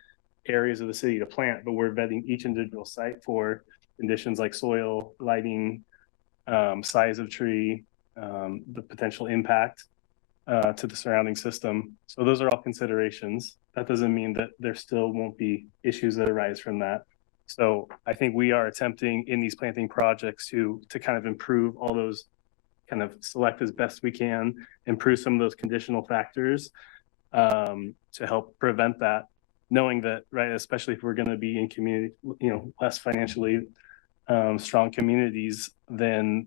areas of the city to plant, but we're vetting each individual site for conditions like soil, lighting, size of tree, the potential impact to the surrounding system. So those are all considerations. That doesn't mean that there still won't be issues that arise from that. So I think we are attempting in these planting projects to kind of improve all those, kind of select as best we can, improve some of those conditional factors to help prevent that, knowing that, right, especially if we're going to be in community, less financially strong communities, then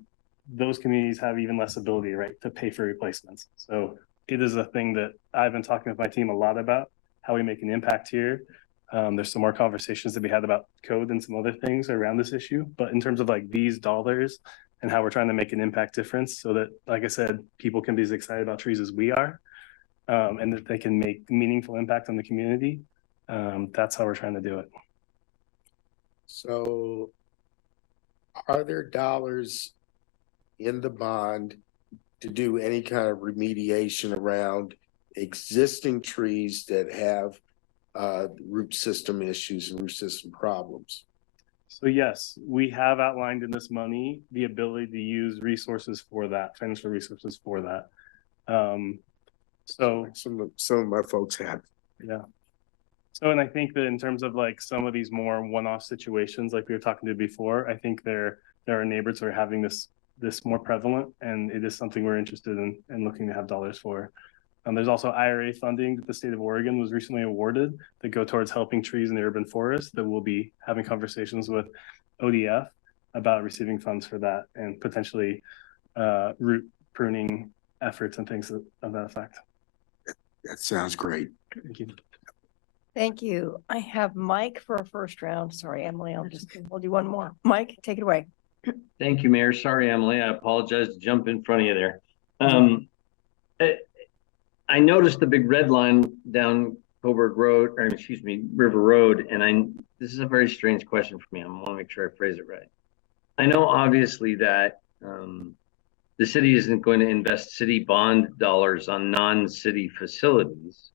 those communities have even less ability, right, to pay for replacements. So it is a thing that I've been talking with my team a lot about, how we make an impact here. There's some more conversations to be had about code and some other things around this issue. But in terms of like these dollars and how we're trying to make an impact difference so that, like I said, people can be as excited about trees as we are, and that they can make meaningful impact on the community. That's how we're trying to do it. So are there dollars in the bond to do any kind of remediation around existing trees that have root system issues and root system problems? So yes, we have outlined in this money the ability to use resources for that, financial resources for that. So some of my folks have. yeah. So, and I think that in terms of like some of these more one-off situations, like we were talking to before, I think there are neighbors who are having this more prevalent, and it is something we're interested in looking to have dollars for. There's also IRA funding that the state of Oregon was recently awarded that go towards helping trees in the urban forest, that we'll be having conversations with ODF about receiving funds for that and potentially root pruning efforts and things of that effect. That sounds great. Thank you. Thank you. I have Mike for a first round. Sorry, Emily, we'll do one more. Mike, take it away. Thank you, Mayor. Sorry, Emily. I apologize to jump in front of you there. I noticed the big red line down Coburg Road, or excuse me, River Road, and this is a very strange question for me. I want to make sure I phrase it right. I know obviously that the city isn't going to invest city bond dollars on non-city facilities,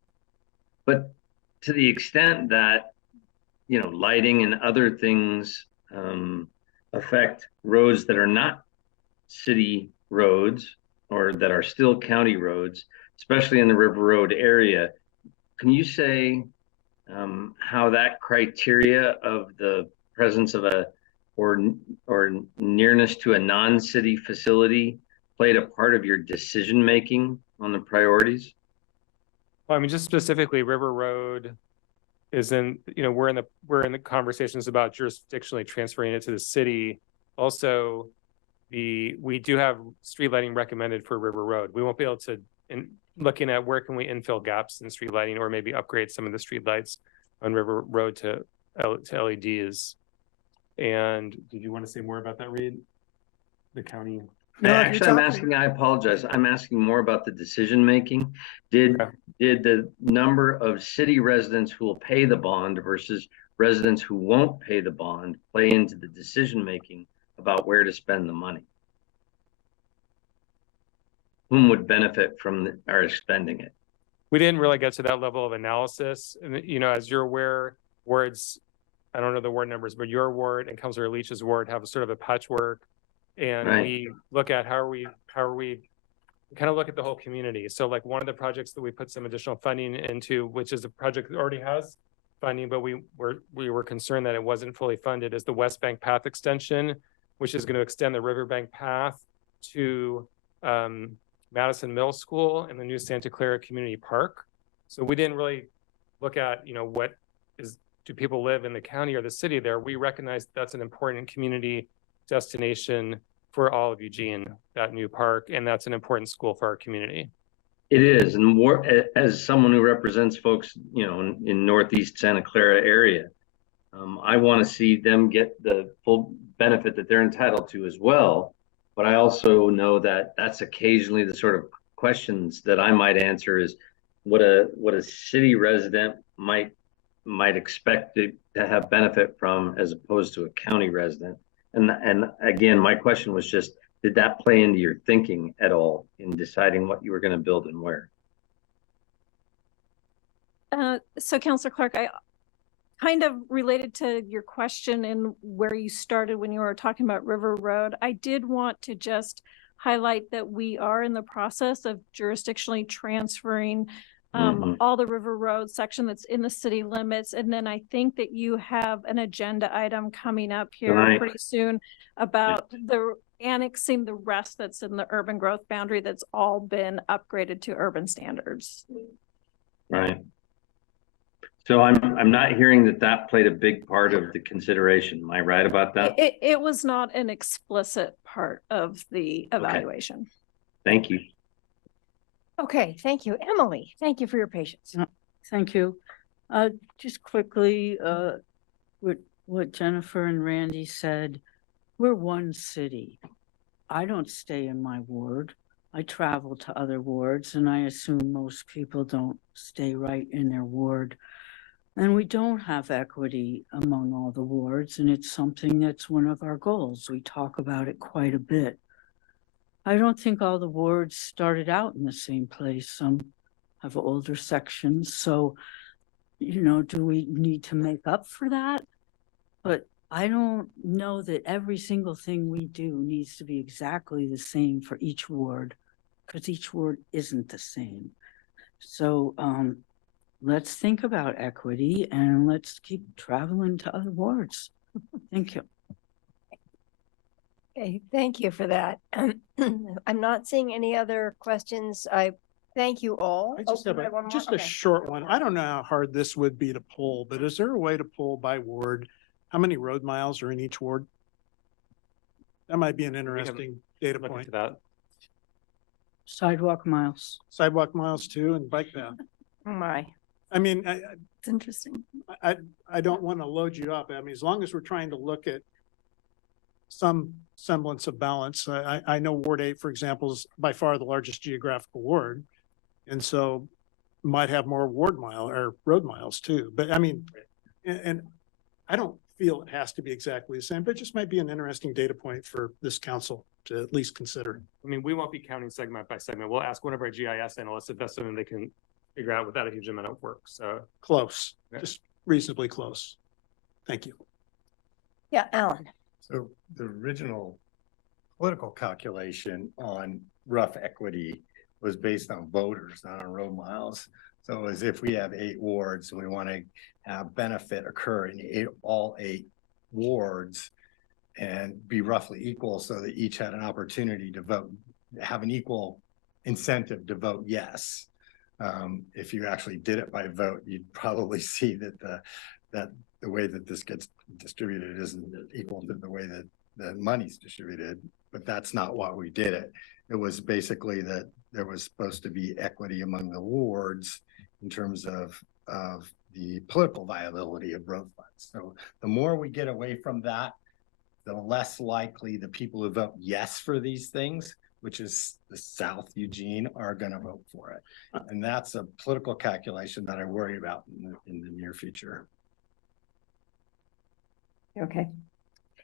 but to the extent that, you know, lighting and other things affect roads that are not city roads or that are still county roads, especially in the River Road area, can you say how that criteria of the presence of or nearness to a non-city facility played a part of your decision making on the priorities? Well, I mean, just specifically River Road isn't, you know, we're in the conversations about jurisdictionally transferring it to the city. Also, we do have street lighting recommended for River Road. We won't be able to, looking at where can we infill gaps in street lighting or maybe upgrade some of the street lights on River Road to LEDs. And did you want to say more about that, Reed? The county? No, actually, I'm asking, I apologize. I'm asking more about the decision making. Did the number of city residents who will pay the bond versus residents who won't pay the bond play into the decision making about where to spend the money? Whom would benefit from our spending it? We didn't really get to that level of analysis. And, you know, as you're aware, wards, I don't know the ward numbers, but your ward and Councilor Leach's ward have a sort of a patchwork. And we look at how are we kind of look at the whole community. So like one of the projects that we put some additional funding into, which is a project that already has funding, but we were concerned that it wasn't fully funded, is the West Bank Path extension, which is going to extend the Riverbank Path to Madison Middle School and the new Santa Clara Community Park. So we didn't really look at, you know, do people live in the county or the city there? We recognize that's an important community destination for all of Eugene, that new park, and that's an important school for our community. It is, and more as someone who represents folks, you know, in Northeast Santa Clara area, I want to see them get the full benefit that they're entitled to as well. But I also know that that's occasionally the sort of questions that I might answer is what a city resident might expect to have benefit from as opposed to a county resident. And again, my question was just, did that play into your thinking at all in deciding what you were going to build and where? So Councilor Clark, I kind of related to your question and where you started when you were talking about River Road. I did want to just highlight that we are in the process of jurisdictionally transferring all the River Road section that's in the city limits. And then I think that you have an agenda item coming up here pretty soon about the annexing the rest that's in the urban growth boundary that's all been upgraded to urban standards. Right. So I'm not hearing that played a big part of the consideration. Am I right about that? It was not an explicit part of the evaluation. Okay. Thank you. Okay, thank you. Emily, thank you for your patience. Thank you. Just quickly, what Jennifer and Randy said, we're one city. I don't stay in my ward. I travel to other wards, and I assume most people don't stay right in their ward. And we don't have equity among all the wards, and it's something that's one of our goals. We talk about it quite a bit. I don't think all the wards started out in the same place. Some have older sections, so, you know, do we need to make up for that? But I don't know that every single thing we do needs to be exactly the same for each ward, because each ward isn't the same. So, let's think about equity and let's keep traveling to other wards. Thank you. Okay, thank you for that. I'm not seeing any other questions. I thank you all. I just Oh, have you had one more? just a Okay. short one. I don't know how hard this would be to pull, but is there a way to pull by ward? How many road miles are in each ward? That might be an interesting data Look point. into that. Sidewalk miles. Sidewalk miles too and bike path. Oh my. I mean, It's interesting. I don't want to load you up. I mean, as long as we're trying to look at some semblance of balance, I know Ward 8, for example, is by far the largest geographical ward. And so might have more ward mile or road miles too. But I mean, and I don't feel it has to be exactly the same, but it just might be an interesting data point for this council to at least consider. I mean, we won't be counting segment by segment. We'll ask one of our GIS analysts if that's something they can figure out without a huge amount of work. So Close, Okay. just reasonably close. Thank you. Yeah, Alan. So the original political calculation on rough equity was based on voters, not on road miles. So as if we have 8 wards and we want to have benefit occur in all 8 wards and be roughly equal so that each had an opportunity to vote, have an equal incentive to vote yes. If you actually did it by vote, you'd probably see that the way that this gets distributed isn't equal to the way that the money's distributed, but that's not why we did it. It was basically that there was supposed to be equity among the wards in terms of the political viability of road funds. So the more we get away from that, the less likely the people who vote yes for these things, which is the South Eugene, are going to vote for it. And that's a political calculation that I worry about in the near future. Okay.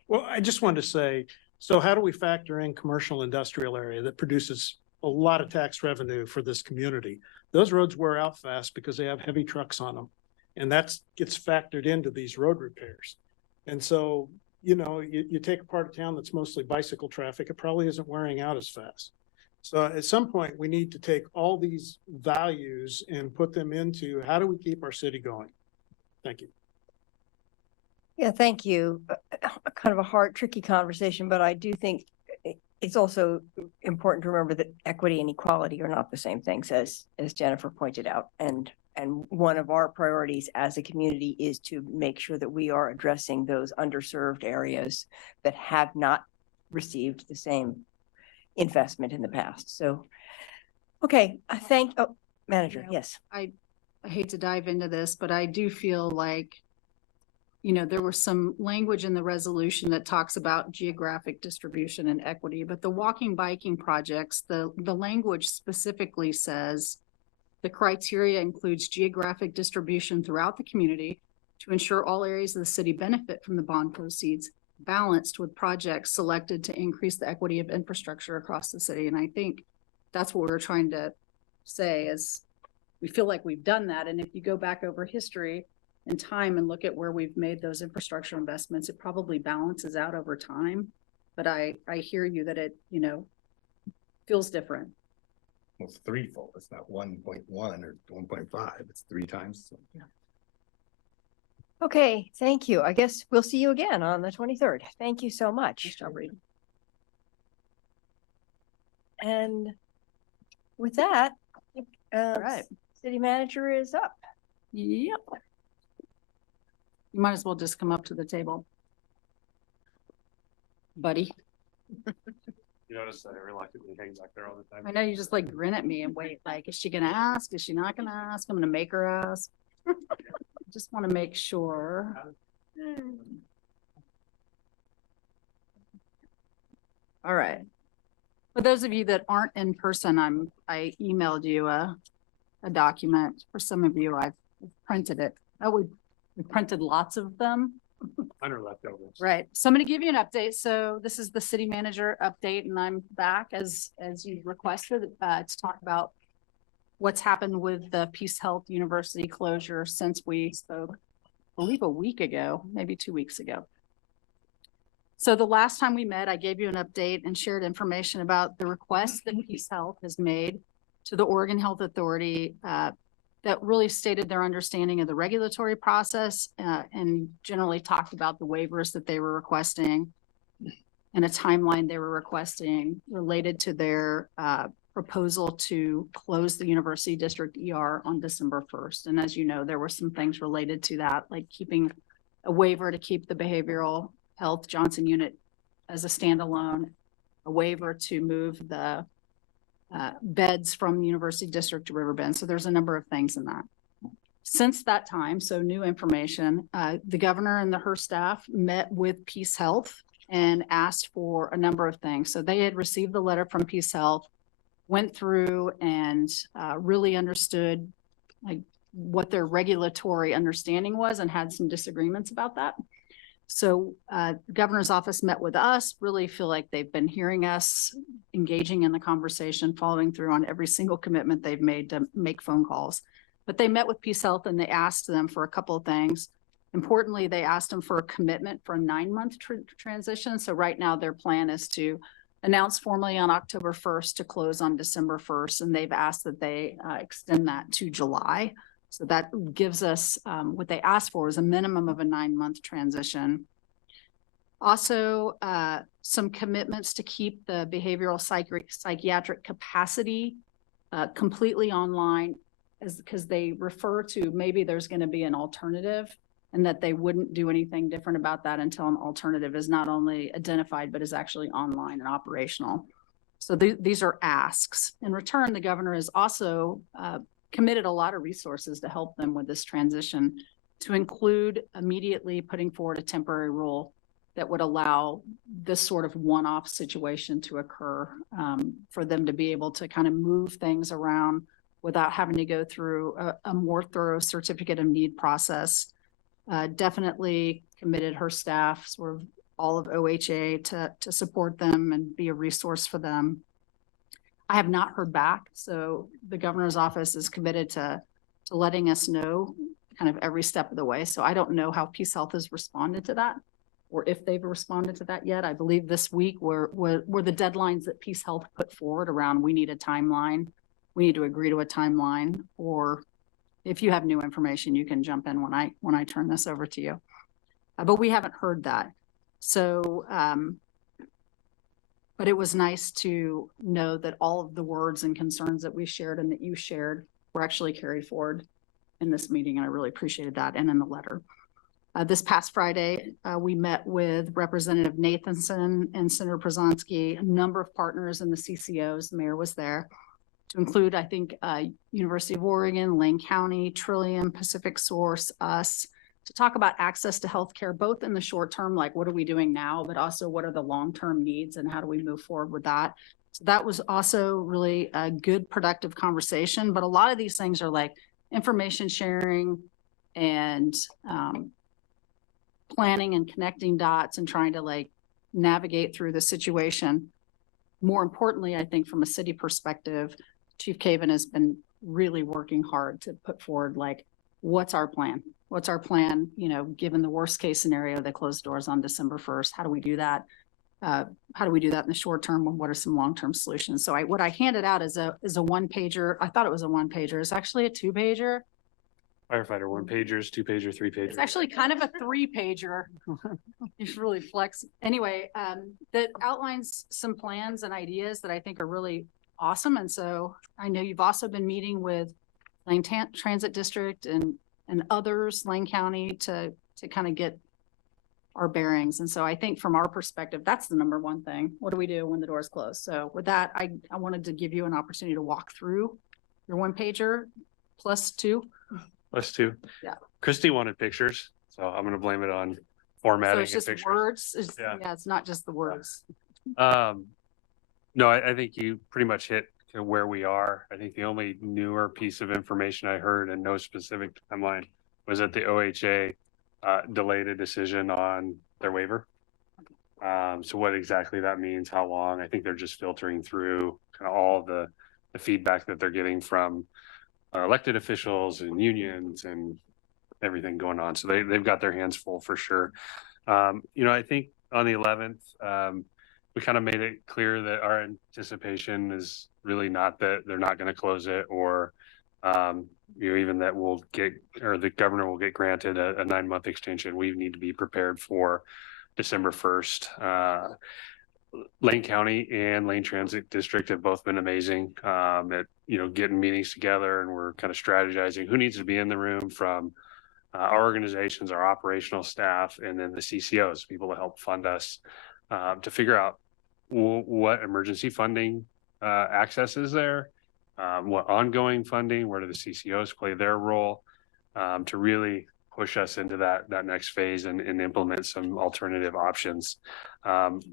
Well, I just wanted to say, so how do we factor in commercial industrial area that produces a lot of tax revenue for this community? Those roads wear out fast because they have heavy trucks on them. And that gets factored into these road repairs. And so, you know, you take a part of town that's mostly bicycle traffic, it probably isn't wearing out as fast. So at some point, we need to take all these values and put them into how do we keep our city going? Thank you. Yeah, thank you. Kind of a hard, tricky conversation, but I do think it's also important to remember that equity and equality are not the same things, as Jennifer pointed out. And one of our priorities as a community is to make sure that we are addressing those underserved areas that have not received the same investment in the past. So, okay, manager, yes. I hate to dive into this, but I do feel like, you know, there was some language in the resolution that talks about geographic distribution and equity, but the walking, biking projects, the language specifically says the criteria includes geographic distribution throughout the community to ensure all areas of the city benefit from the bond proceeds, balanced with projects selected to increase the equity of infrastructure across the city. And I think that's what we're trying to say is we feel like we've done that. And if you go back over history and time and look at where we've made those infrastructure investments, it probably balances out over time. But I hear you that it, you know, feels different. Well, it's threefold. It's not 1.1 or 1.5. It's 3 times. So. Yeah. Okay, thank you. I guess we'll see you again on the 23rd. Thank you so much. And with that, Right. city manager is up. Yep. You might as well just come up to the table. Buddy. you notice that I reluctantly hang back there all the time. I know you just like grin at me and wait, like, is she gonna ask? Is she not gonna ask? I'm gonna make her ask. Just want to make sure. All right. For those of you that aren't in person, I emailed you a document. For some of you, I've printed it. Oh, we printed lots of them. Under leftovers. Right. So I'm going to give you an update. So this is the city manager update, and I'm back as you requested to talk about what's happened with the Peace Health University closure since we spoke, I believe a week ago, maybe 2 weeks ago. So the last time we met, I gave you an update and shared information about the request that Peace Health has made to the Oregon Health Authority that really stated their understanding of the regulatory process and generally talked about the waivers that they were requesting and a timeline they were requesting related to their proposal to close the University District ER on December 1st. And as you know, there were some things related to that, like keeping a waiver to keep the behavioral health Johnson unit as a standalone, a waiver to move the beds from the University District to Riverbend. So there's a number of things in that. Since that time, so new information, the governor and her staff met with Peace Health and asked for a number of things. So they had received the letter from Peace Health, went through and really understood like what their regulatory understanding was and had some disagreements about that. So the governor's office met with us, really feel like they've been hearing us, engaging in the conversation, following through on every single commitment they've made to make phone calls. But they met with Peace Health and they asked them for a couple of things. Importantly, they asked them for a commitment for a 9-month transition. So right now their plan is to announce formally on October 1st to close on December 1st. And they've asked that they extend that to July. So that gives us what they asked for is a minimum of a 9-month transition. Also, some commitments to keep the behavioral psychiatric capacity completely online because they refer to maybe there's going to be an alternative and that they wouldn't do anything different about that until an alternative is not only identified, but is actually online and operational. So these are asks. In return, the governor is also committed a lot of resources to help them with this transition, to include immediately putting forward a temporary rule that would allow this sort of one-off situation to occur for them to be able to kind of move things around without having to go through a more thorough certificate of need process. Definitely committed her staff, sort of all of OHA to support them and be a resource for them. I have not heard back. So the governor's office is committed to letting us know kind of every step of the way. So I don't know how Peace Health has responded to that or if they've responded to that yet. I believe this week were the deadlines that Peace Health put forward around we need a timeline. We need to agree to a timeline, or if you have new information, you can jump in when I turn this over to you. But we haven't heard that. So, but it was nice to know that all of the words and concerns that we shared and that you shared were actually carried forward in this meeting. And I really appreciated that and in the letter. This past Friday, we met with Representative Nathanson and Senator Przanski, a number of partners in the CCOs. The mayor was there to include, I think, University of Oregon, Lane County, Trillium, Pacific Source, us, to talk about access to healthcare, both in the short term, like what are we doing now, but also what are the long-term needs and how do we move forward with that. So that was also really a good, productive conversation. But a lot of these things are like information sharing and planning and connecting dots and trying to like navigate through the situation. More importantly, I think from a city perspective, Chief Caven has been really working hard to put forward like, what's our plan? What's our plan? You know, given the worst case scenario, they close doors on December 1st. How do we do that? How do we do that in the short term? And what are some long-term solutions? So what I handed out is a one-pager. I thought it was a one-pager. It's actually a 2-pager. Firefighter 1-pagers, 2-pager, 3-pager. It's actually kind of a 3-pager. You should really flex. Anyway, that outlines some plans and ideas that I think are really awesome. And so I know you've also been meeting with Lane Transit District and others, Lane County, to kind of get our bearings. And so I think from our perspective, that's the number one thing. What do we do when the doors close? So with that, I wanted to give you an opportunity to walk through your 1-pager +2. +2. Yeah. Christy wanted pictures, so I'm going to blame it on formatting. So it's just pictures. words. Yeah. It's not just the words. No, I think you pretty much hit where we are. I think the only newer piece of information I heard and no specific timeline was that the OHA delayed a decision on their waiver. So what exactly that means, how long, I think they're just filtering through kind of all the feedback that they're getting from elected officials and unions and everything going on. So they've got their hands full for sure. I think on the 11th, we kind of made it clear that our anticipation is really not that they're not going to close it, or even that we'll get, or the governor will get granted a 9-month extension. We need to be prepared for December 1st. Lane County and Lane Transit District have both been amazing at getting meetings together, and we're kind of strategizing who needs to be in the room from our organizations, our operational staff, and then the CCOs, people to help fund us, to figure out what emergency funding access is there, what ongoing funding, where do the CCOs play their role, to really push us into that next phase and implement some alternative options.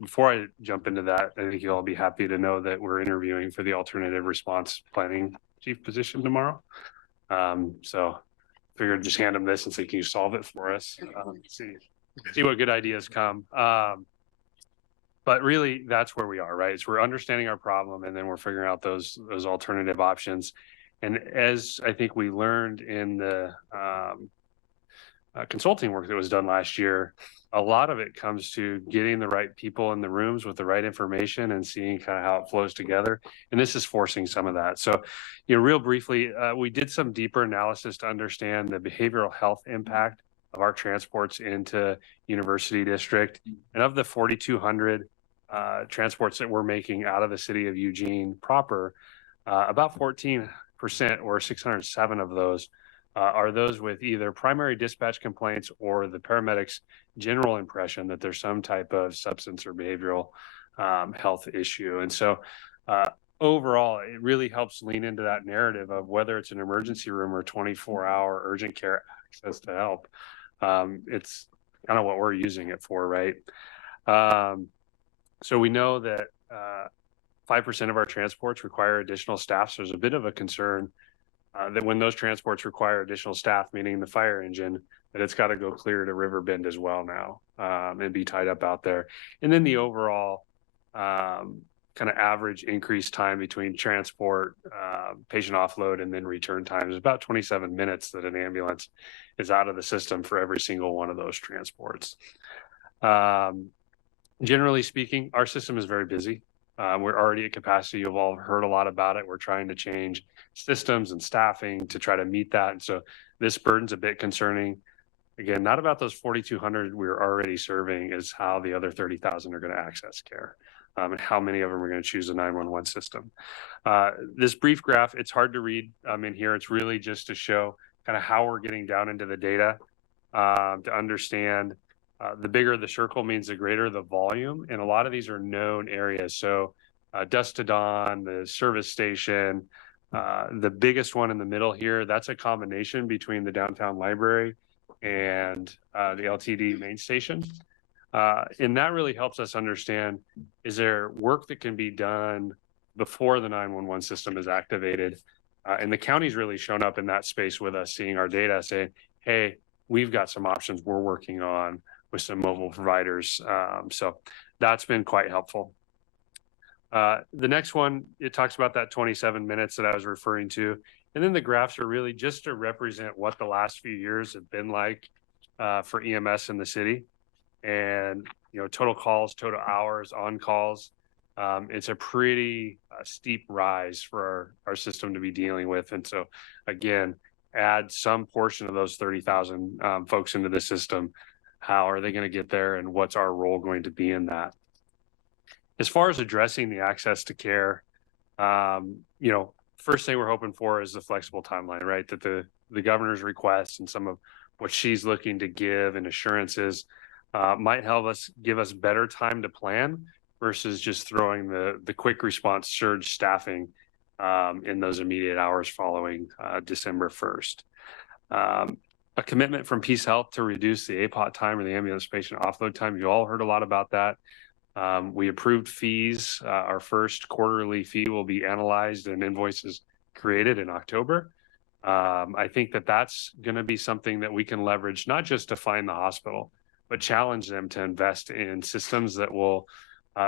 Before I jump into that, I think you'll all be happy to know that we're interviewing for the alternative response planning chief position tomorrow. So figured just hand them this and say, can you solve it for us? See what good ideas come. But really, that's where we are, right? It's we're understanding our problem, and then we're figuring out those alternative options. And as I think we learned in the consulting work that was done last year, a lot of it comes to getting the right people in the rooms with the right information and seeing kind of how it flows together. And this is forcing some of that. So, real briefly, we did some deeper analysis to understand the behavioral health impact of our transports into University District. And of the 4,200 transports that we're making out of the city of Eugene proper, about 14% or 607 of those are those with either primary dispatch complaints or the paramedics' general impression that there's some type of substance or behavioral health issue. And so overall, it really helps lean into that narrative of whether it's an emergency room or 24-hour urgent care access to help. It's kind of what we're using it for, right? So we know that 5% of our transports require additional staff. So there's a bit of a concern that when those transports require additional staff, meaning the fire engine, that it's got to go clear to Riverbend as well now and be tied up out there. And then the overall kind of average increased time between transport, patient offload, and then return time is about 27 minutes that an ambulance is out of the system for every single one of those transports. Generally speaking, our system is very busy. We're already at capacity. You've all heard a lot about it. We're trying to change systems and staffing to try to meet that. And so this burden's a bit concerning. Again, not about those 4,200 we're already serving, is how the other 30,000 are going to access care, and how many of them are going to choose a 911 system. This brief graph, it's hard to read in here. It's really just to show kind of how we're getting down into the data to understand. The bigger the circle means the greater the volume. And a lot of these are known areas. So Dusk to Dawn, the service station, the biggest one in the middle here, that's a combination between the downtown library and the LTD main station. And that really helps us understand, is there work that can be done before the 911 system is activated? And the county's really shown up in that space with us, seeing our data, saying, hey, we've got some options we're working on with some mobile providers. So that's been quite helpful. The next one, it talks about that 27 minutes that I was referring to. And then the graphs are really just to represent what the last few years have been like for EMS in the city. And, total calls, total hours on calls. It's a pretty steep rise for our system to be dealing with. And so, again, add some portion of those 30,000 folks into the system. How are they going to get there, and what's our role going to be in that? As far as addressing the access to care, first thing we're hoping for is the flexible timeline, right? That the governor's requests and some of what she's looking to give and assurances might help us give us better time to plan versus just throwing the quick response surge staffing in those immediate hours following December 1st. A commitment from Peace Health to reduce the APOT time, or the ambulance patient offload time. You all heard a lot about that. We approved fees. Our first quarterly fee will be analyzed and invoices created in October. I think that that's going to be something that we can leverage, not just to find the hospital, but challenge them to invest in systems that will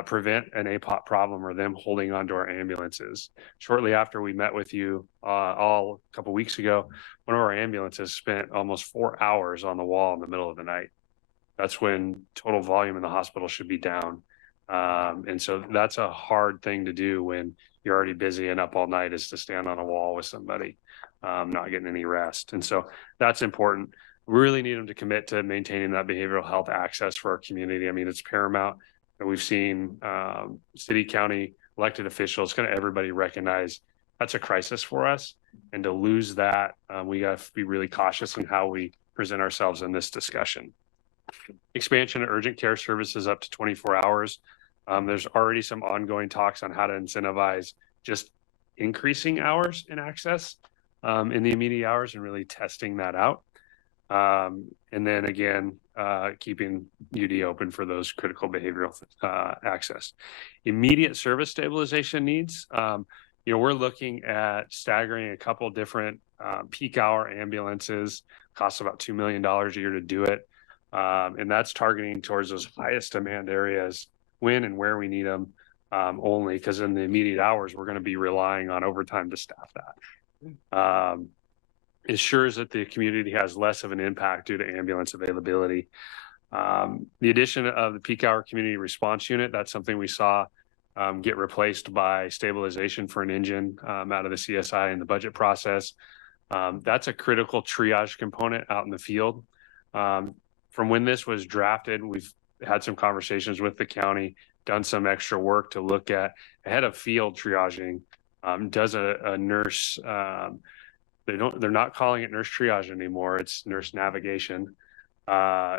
prevent an APOP problem or them holding onto our ambulances. Shortly after we met with you all a couple weeks ago, one of our ambulances spent almost 4 hours on the wall in the middle of the night. That's when total volume in the hospital should be down. And so that's a hard thing to do when you're already busy and up all night, is to stand on a wall with somebody, not getting any rest. And so that's important. We really need them to commit to maintaining that behavioral health access for our community. I mean, it's paramount. And we've seen city, county elected officials, kind of everybody recognize that's a crisis for us. And to lose that, we got to be really cautious in how we present ourselves in this discussion. Expansion of urgent care services up to 24 hours. There's already some ongoing talks on how to incentivize just increasing hours in access in the immediate hours and really testing that out. And then again, keeping UD open for those critical behavioral access. Immediate service stabilization needs. We're looking at staggering a couple different peak hour ambulances, costs about $2 million a year to do it. And that's targeting towards those highest demand areas when and where we need them, only because in the immediate hours, we're going to be relying on overtime to staff that. Ensures that the community has less of an impact due to ambulance availability. The addition of the peak hour community response unit, that's something we saw get replaced by stabilization for an engine out of the CSI in the budget process. That's a critical triage component out in the field. From when this was drafted, we've had some conversations with the county, done some extra work to look at ahead of field triaging. Does a nurse, they're not calling it nurse triage anymore. It's nurse navigation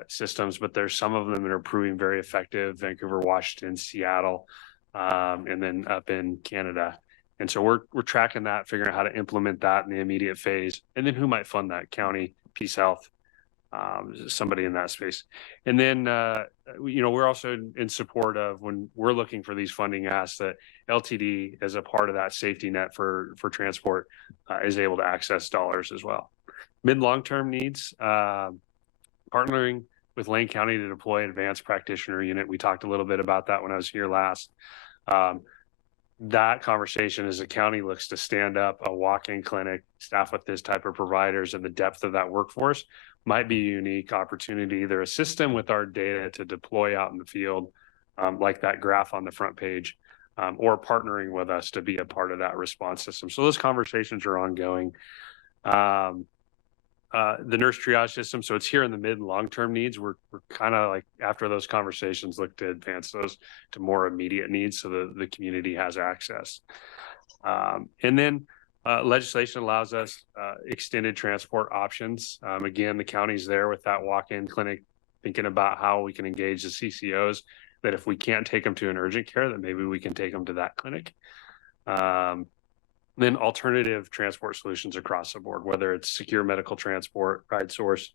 systems, but there's some of them that are proving very effective. Vancouver, Washington, Seattle, and then up in Canada. And so we're tracking that, figuring out how to implement that in the immediate phase. And then who might fund that? County, Peace Health, somebody in that space. And then, we're also in support of, when we're looking for these funding asks, that LTD as a part of that safety net for transport is able to access dollars as well. Mid long-term needs, partnering with Lane County to deploy advanced practitioner unit. We talked a little bit about that when I was here last. That conversation as the county looks to stand up a walk-in clinic staffed with this type of providers and the depth of that workforce might be a unique opportunity, either assist them with our data to deploy out in the field, like that graph on the front page, or partnering with us to be a part of that response system. So those conversations are ongoing. The nurse triage system, so it's here in the mid and long-term needs. We're kind of like, after those conversations, look to advance those to more immediate needs so the community has access. And then legislation allows us extended transport options. Again, the county's there with that walk-in clinic, thinking about how we can engage the CCOs, that if we can't take them to an urgent care, that maybe we can take them to that clinic. Then alternative transport solutions across the board, whether it's secure medical transport, ride source,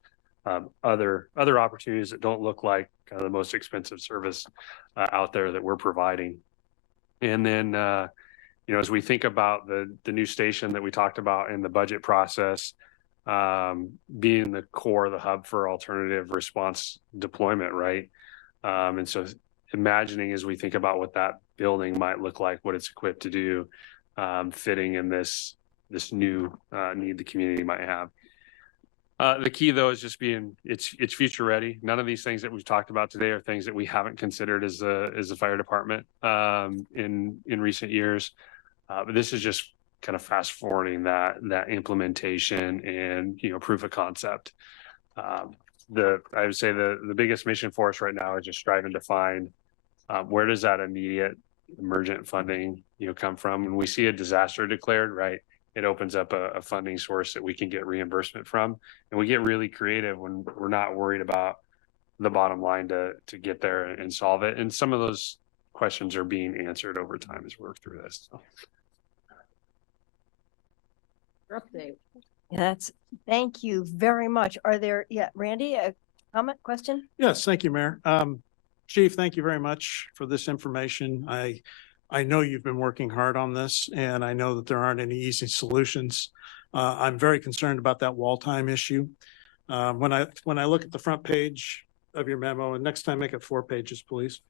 other opportunities that don't look like kind of the most expensive service out there that we're providing. And then, as we think about the new station that we talked about in the budget process, being the core, the hub for alternative response deployment, right? And so imagining, as we think about what that building might look like, what it's equipped to do, fitting in this new need the community might have. The key, though, is just being it's future ready. None of these things that we've talked about today are things that we haven't considered as a fire department in recent years. But this is just kind of fast forwarding that implementation and proof of concept. I would say the biggest mission for us right now is just striving to find where does that immediate emergent funding come from. When we see a disaster declared, right, it opens up a funding source that we can get reimbursement from, and we get really creative when we're not worried about the bottom line to get there and solve it. And some of those questions are being answered over time as we work through this. So. Update. Yeah, thank you very much. Are there, Randy, a comment, question? Yes, thank you, Mayor. Chief, thank you very much for this information. I know you've been working hard on this, and I know that there aren't any easy solutions. I'm very concerned about that wall time issue. When I look at the front page of your memo, and next time make it 4 pages, please.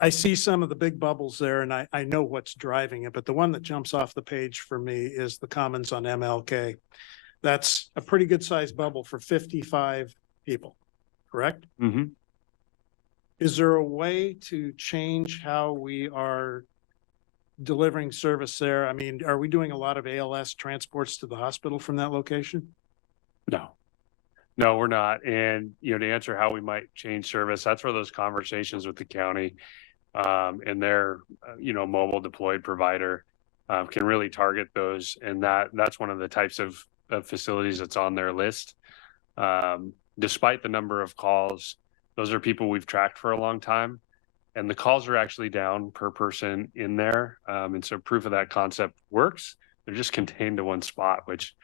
I see some of the big bubbles there, and I know what's driving it, but the one that jumps off the page for me is the Commons on MLK. That's a pretty good sized bubble for 55 people, correct? Mm-hmm. Is there a way to change how we are delivering service there? I mean, are we doing a lot of ALS transports to the hospital from that location? No, we're not. And, to answer how we might change service, that's where those conversations with the county and their, mobile deployed provider can really target those. And that's one of the types of facilities that's on their list. Despite the number of calls, those are people we've tracked for a long time. And the calls are actually down per person in there. And so proof of that concept works. They're just contained to one spot, which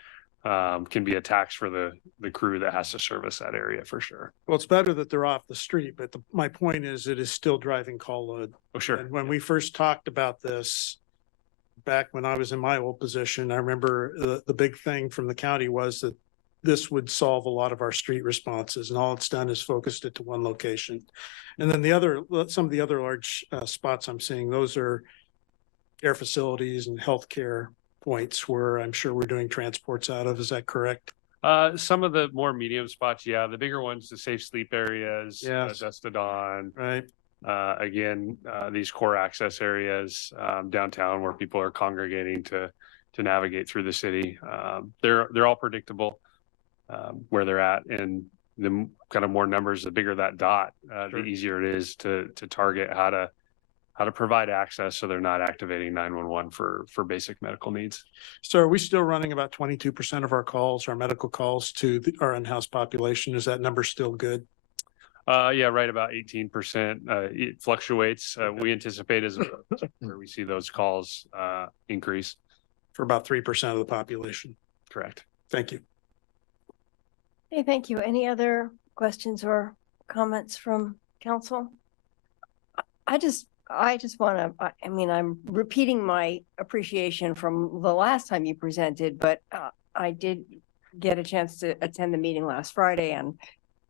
can be a tax for the crew that has to service that area for sure. Well, it's better that they're off the street, but my point is it is still driving call load. Oh, sure. And when we first talked about this back when I was in my old position, I remember the big thing from the county was that this would solve a lot of our street responses, and all it's done is focused it to one location. And then some of the other large spots I'm seeing, those are care facilities and healthcare points where I'm sure we're doing transports out of. Is that correct? Some of the more medium spots, yeah. The bigger ones, the safe sleep areas, Yes. Dusk to Dawn. Right. Again, these core access areas downtown where people are congregating to navigate through the city. They're all predictable where they're at, and the kind of more numbers, the bigger that dot, the easier it is to target how to provide access so they're not activating 911 for basic medical needs. So are we still running about 22% of our calls, our medical calls to our in-house population? Is that number still good? Yeah, right about 18%. It fluctuates. We anticipate as where we see those calls increase. For about 3% of the population. Correct. Thank you. Hey, thank you. Any other questions or comments from council? I just want to, I'm repeating my appreciation from the last time you presented, but I did get a chance to attend the meeting last Friday, and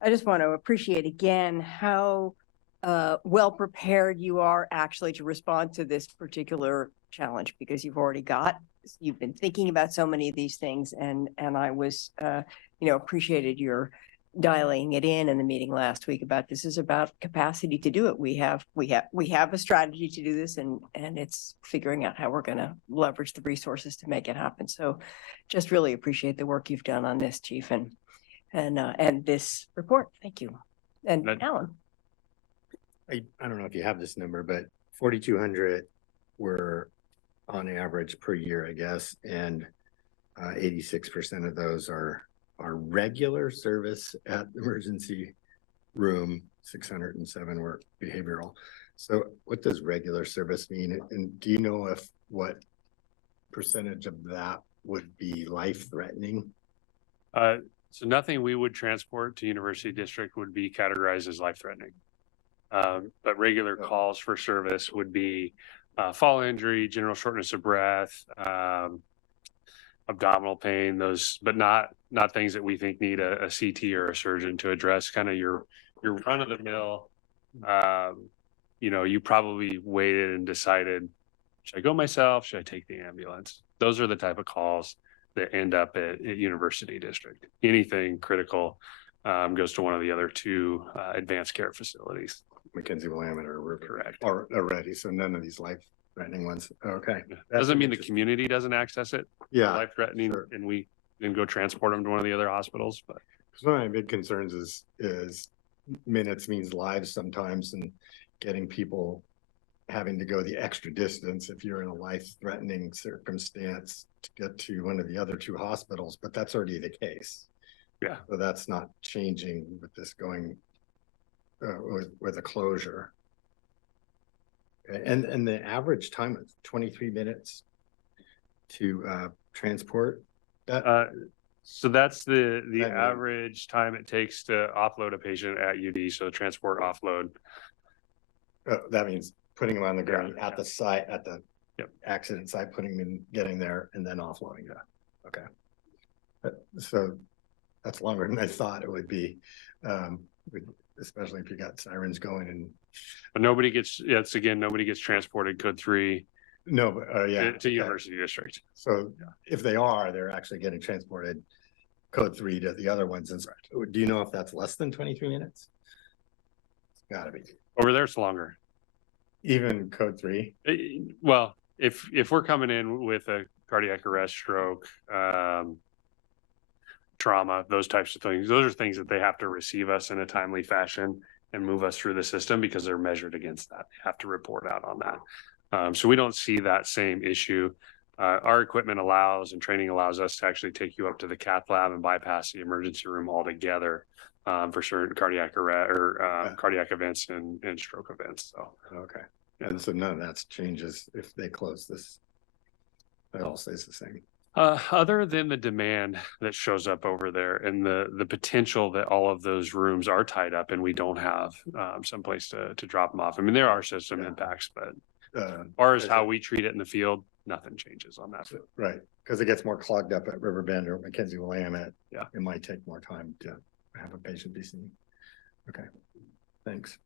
I just want to appreciate again how well prepared you are actually to respond to this particular challenge, because you've been thinking about so many of these things, and I was, appreciated your dialing it in the meeting last week about this is about capacity to do it. We have a strategy to do this, and it's figuring out how we're going to leverage the resources to make it happen. So just really appreciate the work you've done on this, Chief, and this report. Thank you. And Alan. I don't know if you have this number, but 4,200 were on average per year, I guess, and 86% of those are regular service at the emergency room. 607 were behavioral. So what does regular service mean? And do you know what percentage of that would be life-threatening? So nothing we would transport to University District would be categorized as life-threatening. But regular calls for service would be fall injury, general shortness of breath, abdominal pain, but not things that we think need a CT or a surgeon to address. Kind of your run of the mill. You probably waited and decided, should I go myself? Should I take the ambulance? Those are the type of calls that end up at University District. Anything critical goes to one of the other two advanced care facilities. Mackenzie Willamette or Correct. Or already, so none of these life-threatening ones. Okay. Doesn't mean the community doesn't access it. Yeah. Life-threatening, Sure. and we then go transport them to one of the other hospitals. But one of my big concerns is minutes means lives sometimes, and getting people having to go the extra distance if you're in a life-threatening circumstance to get to one of the other two hospitals, but that's already the case. Yeah. So that's not changing with this going with a closure. And the average time is 23 minutes to transport that. So that's the I mean- average time it takes to offload a patient at UD, so transport offload. That means putting them on the ground at the site, at the Yep. accident site, putting them in, getting there and then offloading. Yeah. Okay. So that's longer than I thought it would be. Especially if you got sirens going and. But nobody gets, nobody gets transported code 3 No, but, yeah. to University District. So if they are, they're actually getting transported code 3 to the other ones. And do you know if that's less than 23 minutes? It's gotta be. Over there, it's longer. Even code 3? Well, if we're coming in with a cardiac arrest, stroke, trauma, those types of things, those are things that they have to receive us in a timely fashion and move us through the system because they're measured against that. They have to report out on that. So we don't see that same issue. Our equipment allows and training allows us to actually take you up to the cath lab and bypass the emergency room altogether for certain cardiac arrest or cardiac events and stroke events. So, Okay. And so none of that changes if they close this. It all stays the same. Other than the demand that shows up over there and the potential that all of those rooms are tied up and we don't have someplace to drop them off. I mean, there are system impacts, but as far as how we treat it in the field, nothing changes on that. Right, because it gets more clogged up at Riverbend or Mackenzie Willamette. Yeah. It might take more time to have a patient be seen. Okay, thanks.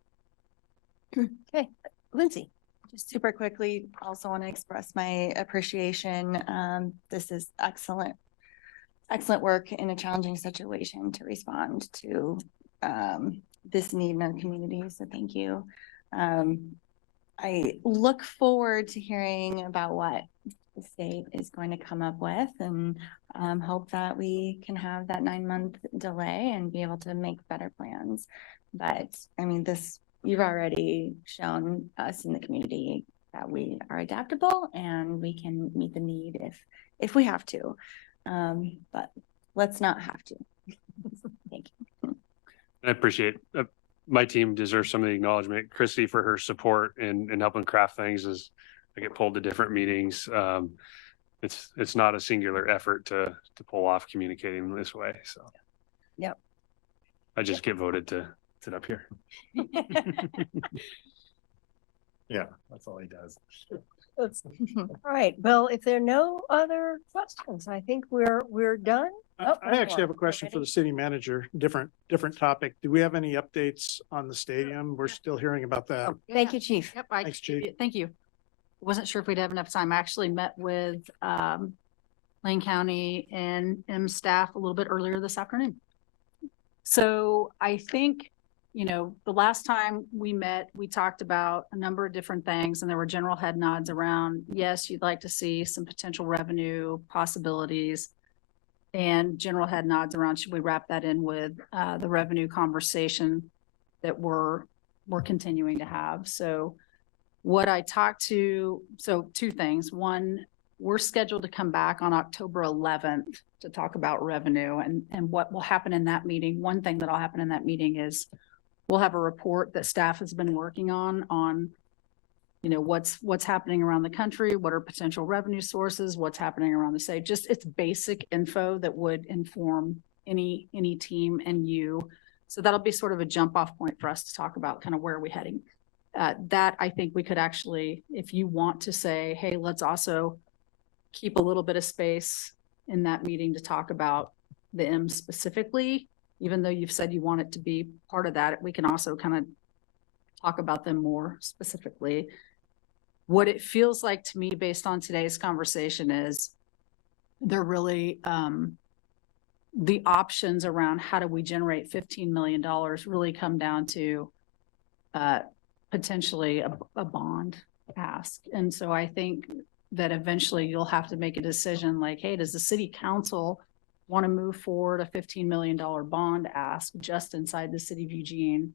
Okay, Lindsay. Just super quickly, also want to express my appreciation. This is excellent work in a challenging situation to respond to this need in our community. So thank you. I look forward to hearing about what the state is going to come up with and hope that we can have that 9-month delay and be able to make better plans. But I mean, you've already shown us in the community that we are adaptable and we can meet the need if we have to. But let's not have to. Thank you. I appreciate my team deserves some of the acknowledgement. Christy for her support in helping craft things as I get pulled to different meetings. It's not a singular effort to pull off communicating this way. So Yep. I just get voted to sit up here. Yeah, that's all he does. All right, well, if there are no other questions, I think we're done. Oh, I actually have a question for the city manager, different topic. Do we have any updates on the stadium? We're still hearing about that. Thank you, Chief. Yep, Thanks, Chief. thank you. Wasn't sure if we'd have enough time. I actually met with Lane County and M staff a little bit earlier this afternoon. So I think, the last time we met, we talked about a number of different things and there were general head nods around, yes, you'd like to see some potential revenue possibilities and general head nods around, should we wrap that in with the revenue conversation that we're continuing to have. So what I talked to, so 2 things. One, we're scheduled to come back on October 11th to talk about revenue and what will happen in that meeting. One thing that'll happen in that meeting is we'll have a report that staff has been working on, what's happening around the country, what are potential revenue sources, what's happening around the state. Just it's basic info that would inform any team and you. So that'll be sort of a jump off point for us to talk about kind of where are we heading. That I think we could actually, if you want to say, hey, let's also keep a little bit of space in that meeting to talk about the M specifically, even though you've said you want it to be part of that, we can also kind of talk about them more specifically. What it feels like to me based on today's conversation is they're really, the options around how do we generate $15 million really come down to potentially a bond ask. And so I think that eventually you'll have to make a decision like, hey, does the city council want to move forward a $15 million bond ask just inside the city of Eugene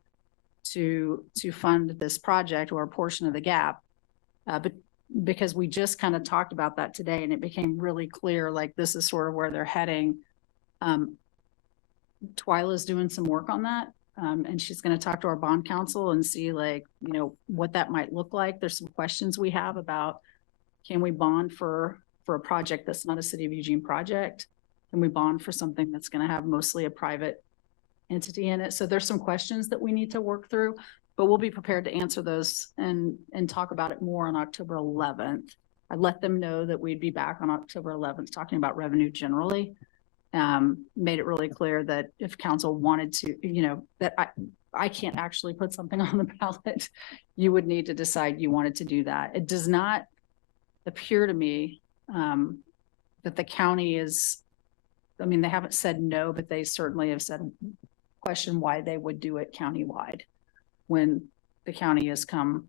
to fund this project or a portion of the gap? But because we just kind of talked about that today and it became really clear, like this is sort of where they're heading. Twyla's doing some work on that. And she's going to talk to our bond counsel and see what that might look like. There's some questions we have about, can we bond for a project that's not a city of Eugene project? Can we bond for something that's gonna have mostly a private entity in it? So there's some questions that we need to work through, but we'll be prepared to answer those and talk about it more on October 11th. I let them know that we'd be back on October 11th, talking about revenue generally. Made it really clear that if council wanted to, that I can't actually put something on the ballot. You would need to decide you wanted to do that. It does not appear to me that the county is, I mean, they haven't said no, but they certainly have said question why they would do it countywide when the county has come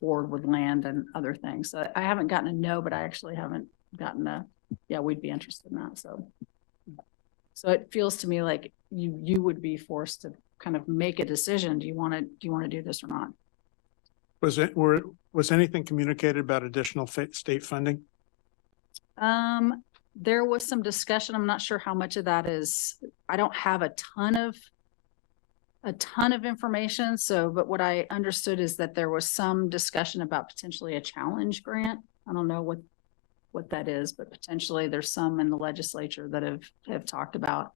forward with land and other things. So I haven't gotten a no, but I actually haven't gotten a, yeah, we'd be interested in that. So it feels to me like you would be forced to kind of make a decision. Do you want to do this or not? Was anything communicated about additional state funding? There was some discussion. I'm not sure how much of that is, I don't have a ton of information. So, but what I understood is that there was some discussion about potentially a challenge grant. I don't know what that is, but potentially there's some in the legislature that have talked about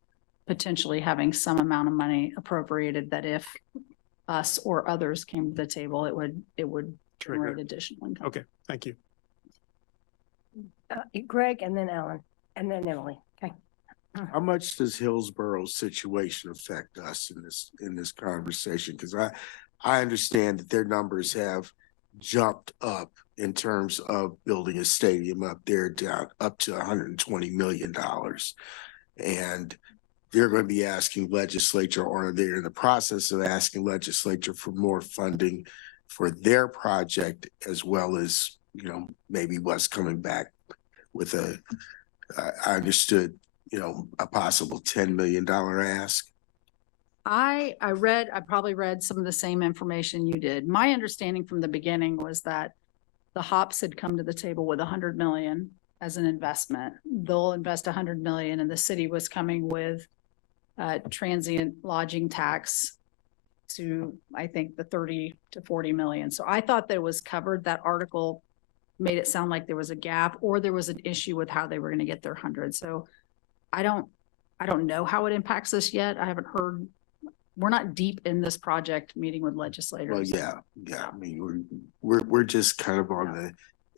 potentially having some amount of money appropriated that if us or others came to the table, it would generate additional income. Okay, thank you. Greg and then Alan and then Emily. Okay. How much does Hillsboro's situation affect us in this conversation? Because I understand that their numbers have jumped up in terms of building a stadium up there down up to $120 million. And they're going to be asking legislature, or they're in the process of asking legislature for more funding for their project, as well as, maybe what's coming back with I understood, a possible $10 million ask. I probably read some of the same information you did. My understanding from the beginning was that the Hops had come to the table with 100 million as an investment. They'll invest 100 million, and the city was coming with transient lodging tax to, I think, the 30 to 40 million. So I thought that was covered. That article made it sound like there was a gap or there was an issue with how they were going to get their 100. So I don't know how it impacts us yet. I haven't heard. We're not deep in this project meeting with legislators. Well, yeah. I mean, we're just kind of on the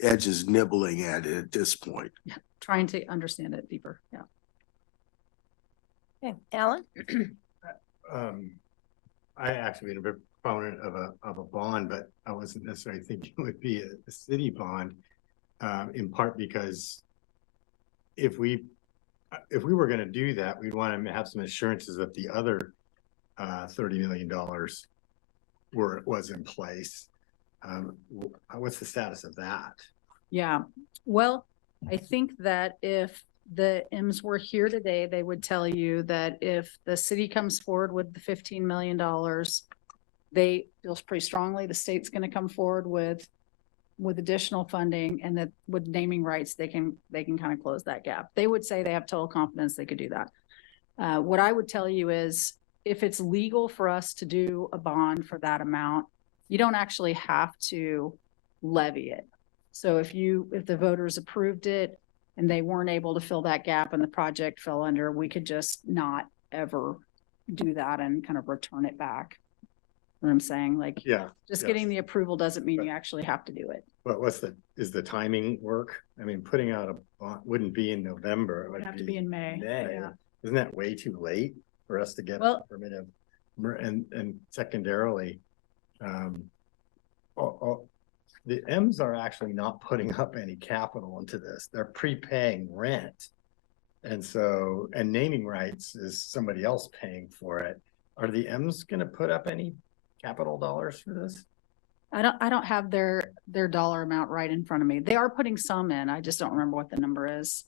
edges, nibbling at it at this point. Yeah, trying to understand it deeper. Yeah. Okay, Alan. I actually been a proponent of a bond, but I wasn't necessarily thinking it would be a city bond, in part because if we were going to do that, we'd want to have some assurances that the other $30 million was in place. What's the status of that? Yeah, well, I think that if the M's were here today, they would tell you that if the city comes forward with the $15 million, they feel pretty strongly the state's going to come forward with additional funding, and that with naming rights, they can kind of close that gap. They would say they have total confidence they could do that. What I would tell you is, if it's legal for us to do a bond for that amount, you don't actually have to levy it. So if the voters approved it and they weren't able to fill that gap and the project fell under, we could just not ever do that and kind of return it back. What I'm saying, like, getting the approval doesn't mean you actually have to do it. But is the timing work? I mean, putting out a bond wouldn't be in November. It would have to be in May. Yeah. Isn't that way too late for us to get a permit of, and secondarily, the M's are actually not putting up any capital into this. They're prepaying rent. And naming rights is somebody else paying for it. Are the M's going to put up any capital dollars for this? I don't have their dollar amount right in front of me. They are putting some in. I just don't remember what the number is.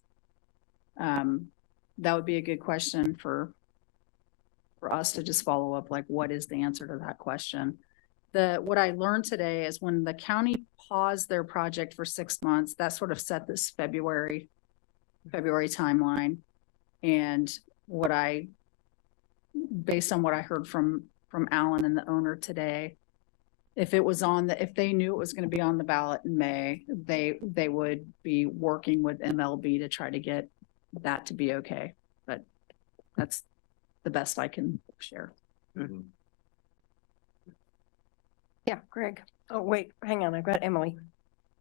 That would be a good question for us to just follow up. Like, what is the answer to that question? What I learned today is when the county paused their project for 6 months, that sort of set this February timeline. And based on what I heard from Alan and the owner today, if they knew it was going to be on the ballot in May, they would be working with MLB to try to get that to be okay, but that's the best I can share. Yeah, Greg. Oh, wait, hang on. I've got Emily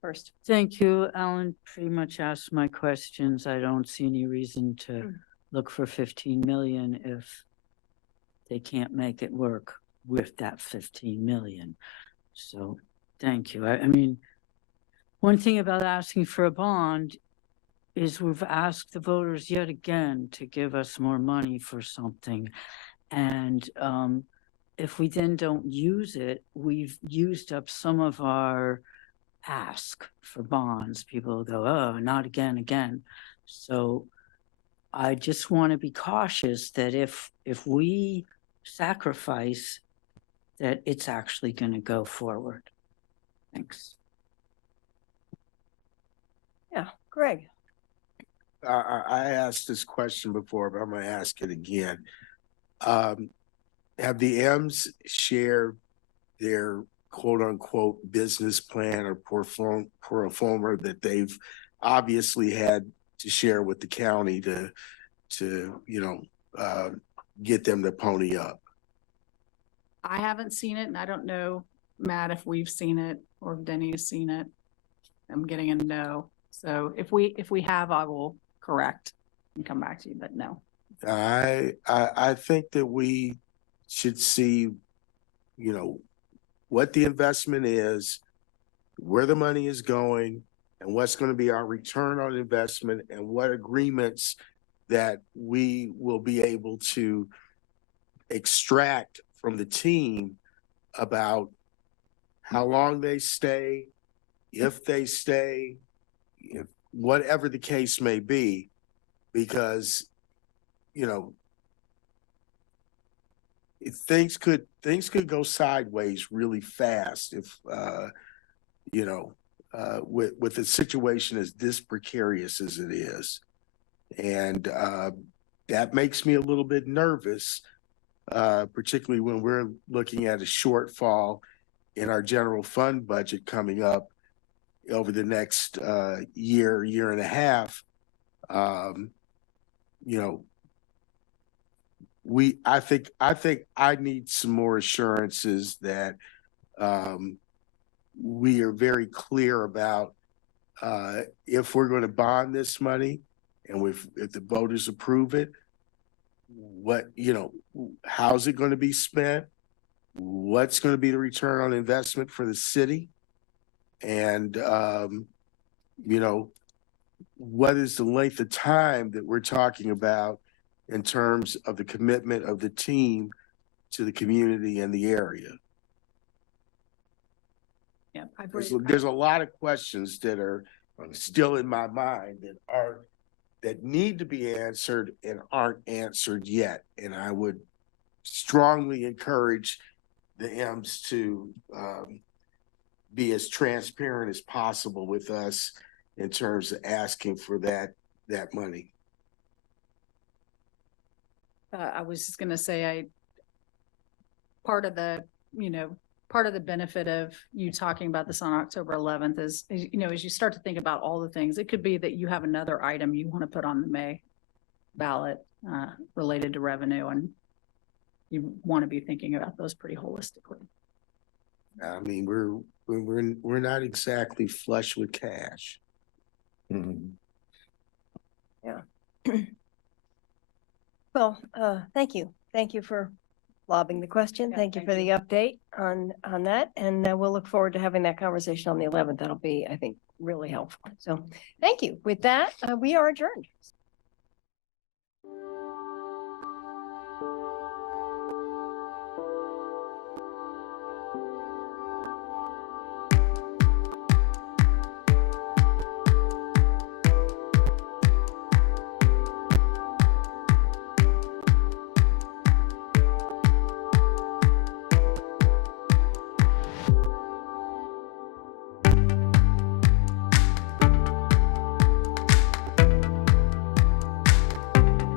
first. Thank you. Alan pretty much asked my questions. I don't see any reason to look for 15 million if they can't make it work with that 15 million. So thank you. I mean, one thing about asking for a bond is we've asked the voters yet again to give us more money for something. And if we then don't use it, we've used up some of our ask for bonds. People go, oh, not again. So I just want to be cautious that if we sacrifice, that it's actually going to go forward. Thanks. Yeah, Greg. I asked this question before, but I'm going to ask it again. Have the M's shared their quote unquote business plan or pro forma that they've obviously had to share with the county to get them to pony up? I haven't seen it, and I don't know, Matt, if we've seen it or if Denny has seen it. I'm getting a no. So if we have, I will correct and come back to you, but no. I think that we should see, what the investment is, where the money is going, and what's going to be our return on investment, and what agreements that we will be able to extract from the team about how long they stay, if they stay, whatever the case may be, because, things could go sideways really fast if, with a situation as this precarious as it is. And that makes me a little bit nervous, particularly when we're looking at a shortfall in our general fund budget coming up over the next year and a half. I think I need some more assurances that we are very clear about if we're going to bond this money, and if the voters approve it, how's it going to be spent? What's going to be the return on investment for the city? And, what is the length of time that we're talking about in terms of the commitment of the team to the community and the area? Yeah, There's a lot of questions that are still in my mind that need to be answered and aren't answered yet. And I would strongly encourage the M's to be as transparent as possible with us in terms of asking for that money. I was just going to say, part of the benefit of you talking about this on October 11th is, as you start to think about all the things, it could be that you have another item you want to put on the May ballot related to revenue, and you want to be thinking about those pretty holistically. I mean, we're not exactly flush with cash. Mm-hmm. Yeah. Well, thank you. Thank you for lobbing the question. Yeah, thank you for the update on that. And we'll look forward to having that conversation on the 11th. That'll be, I think, really helpful. So thank you. With that, we are adjourned.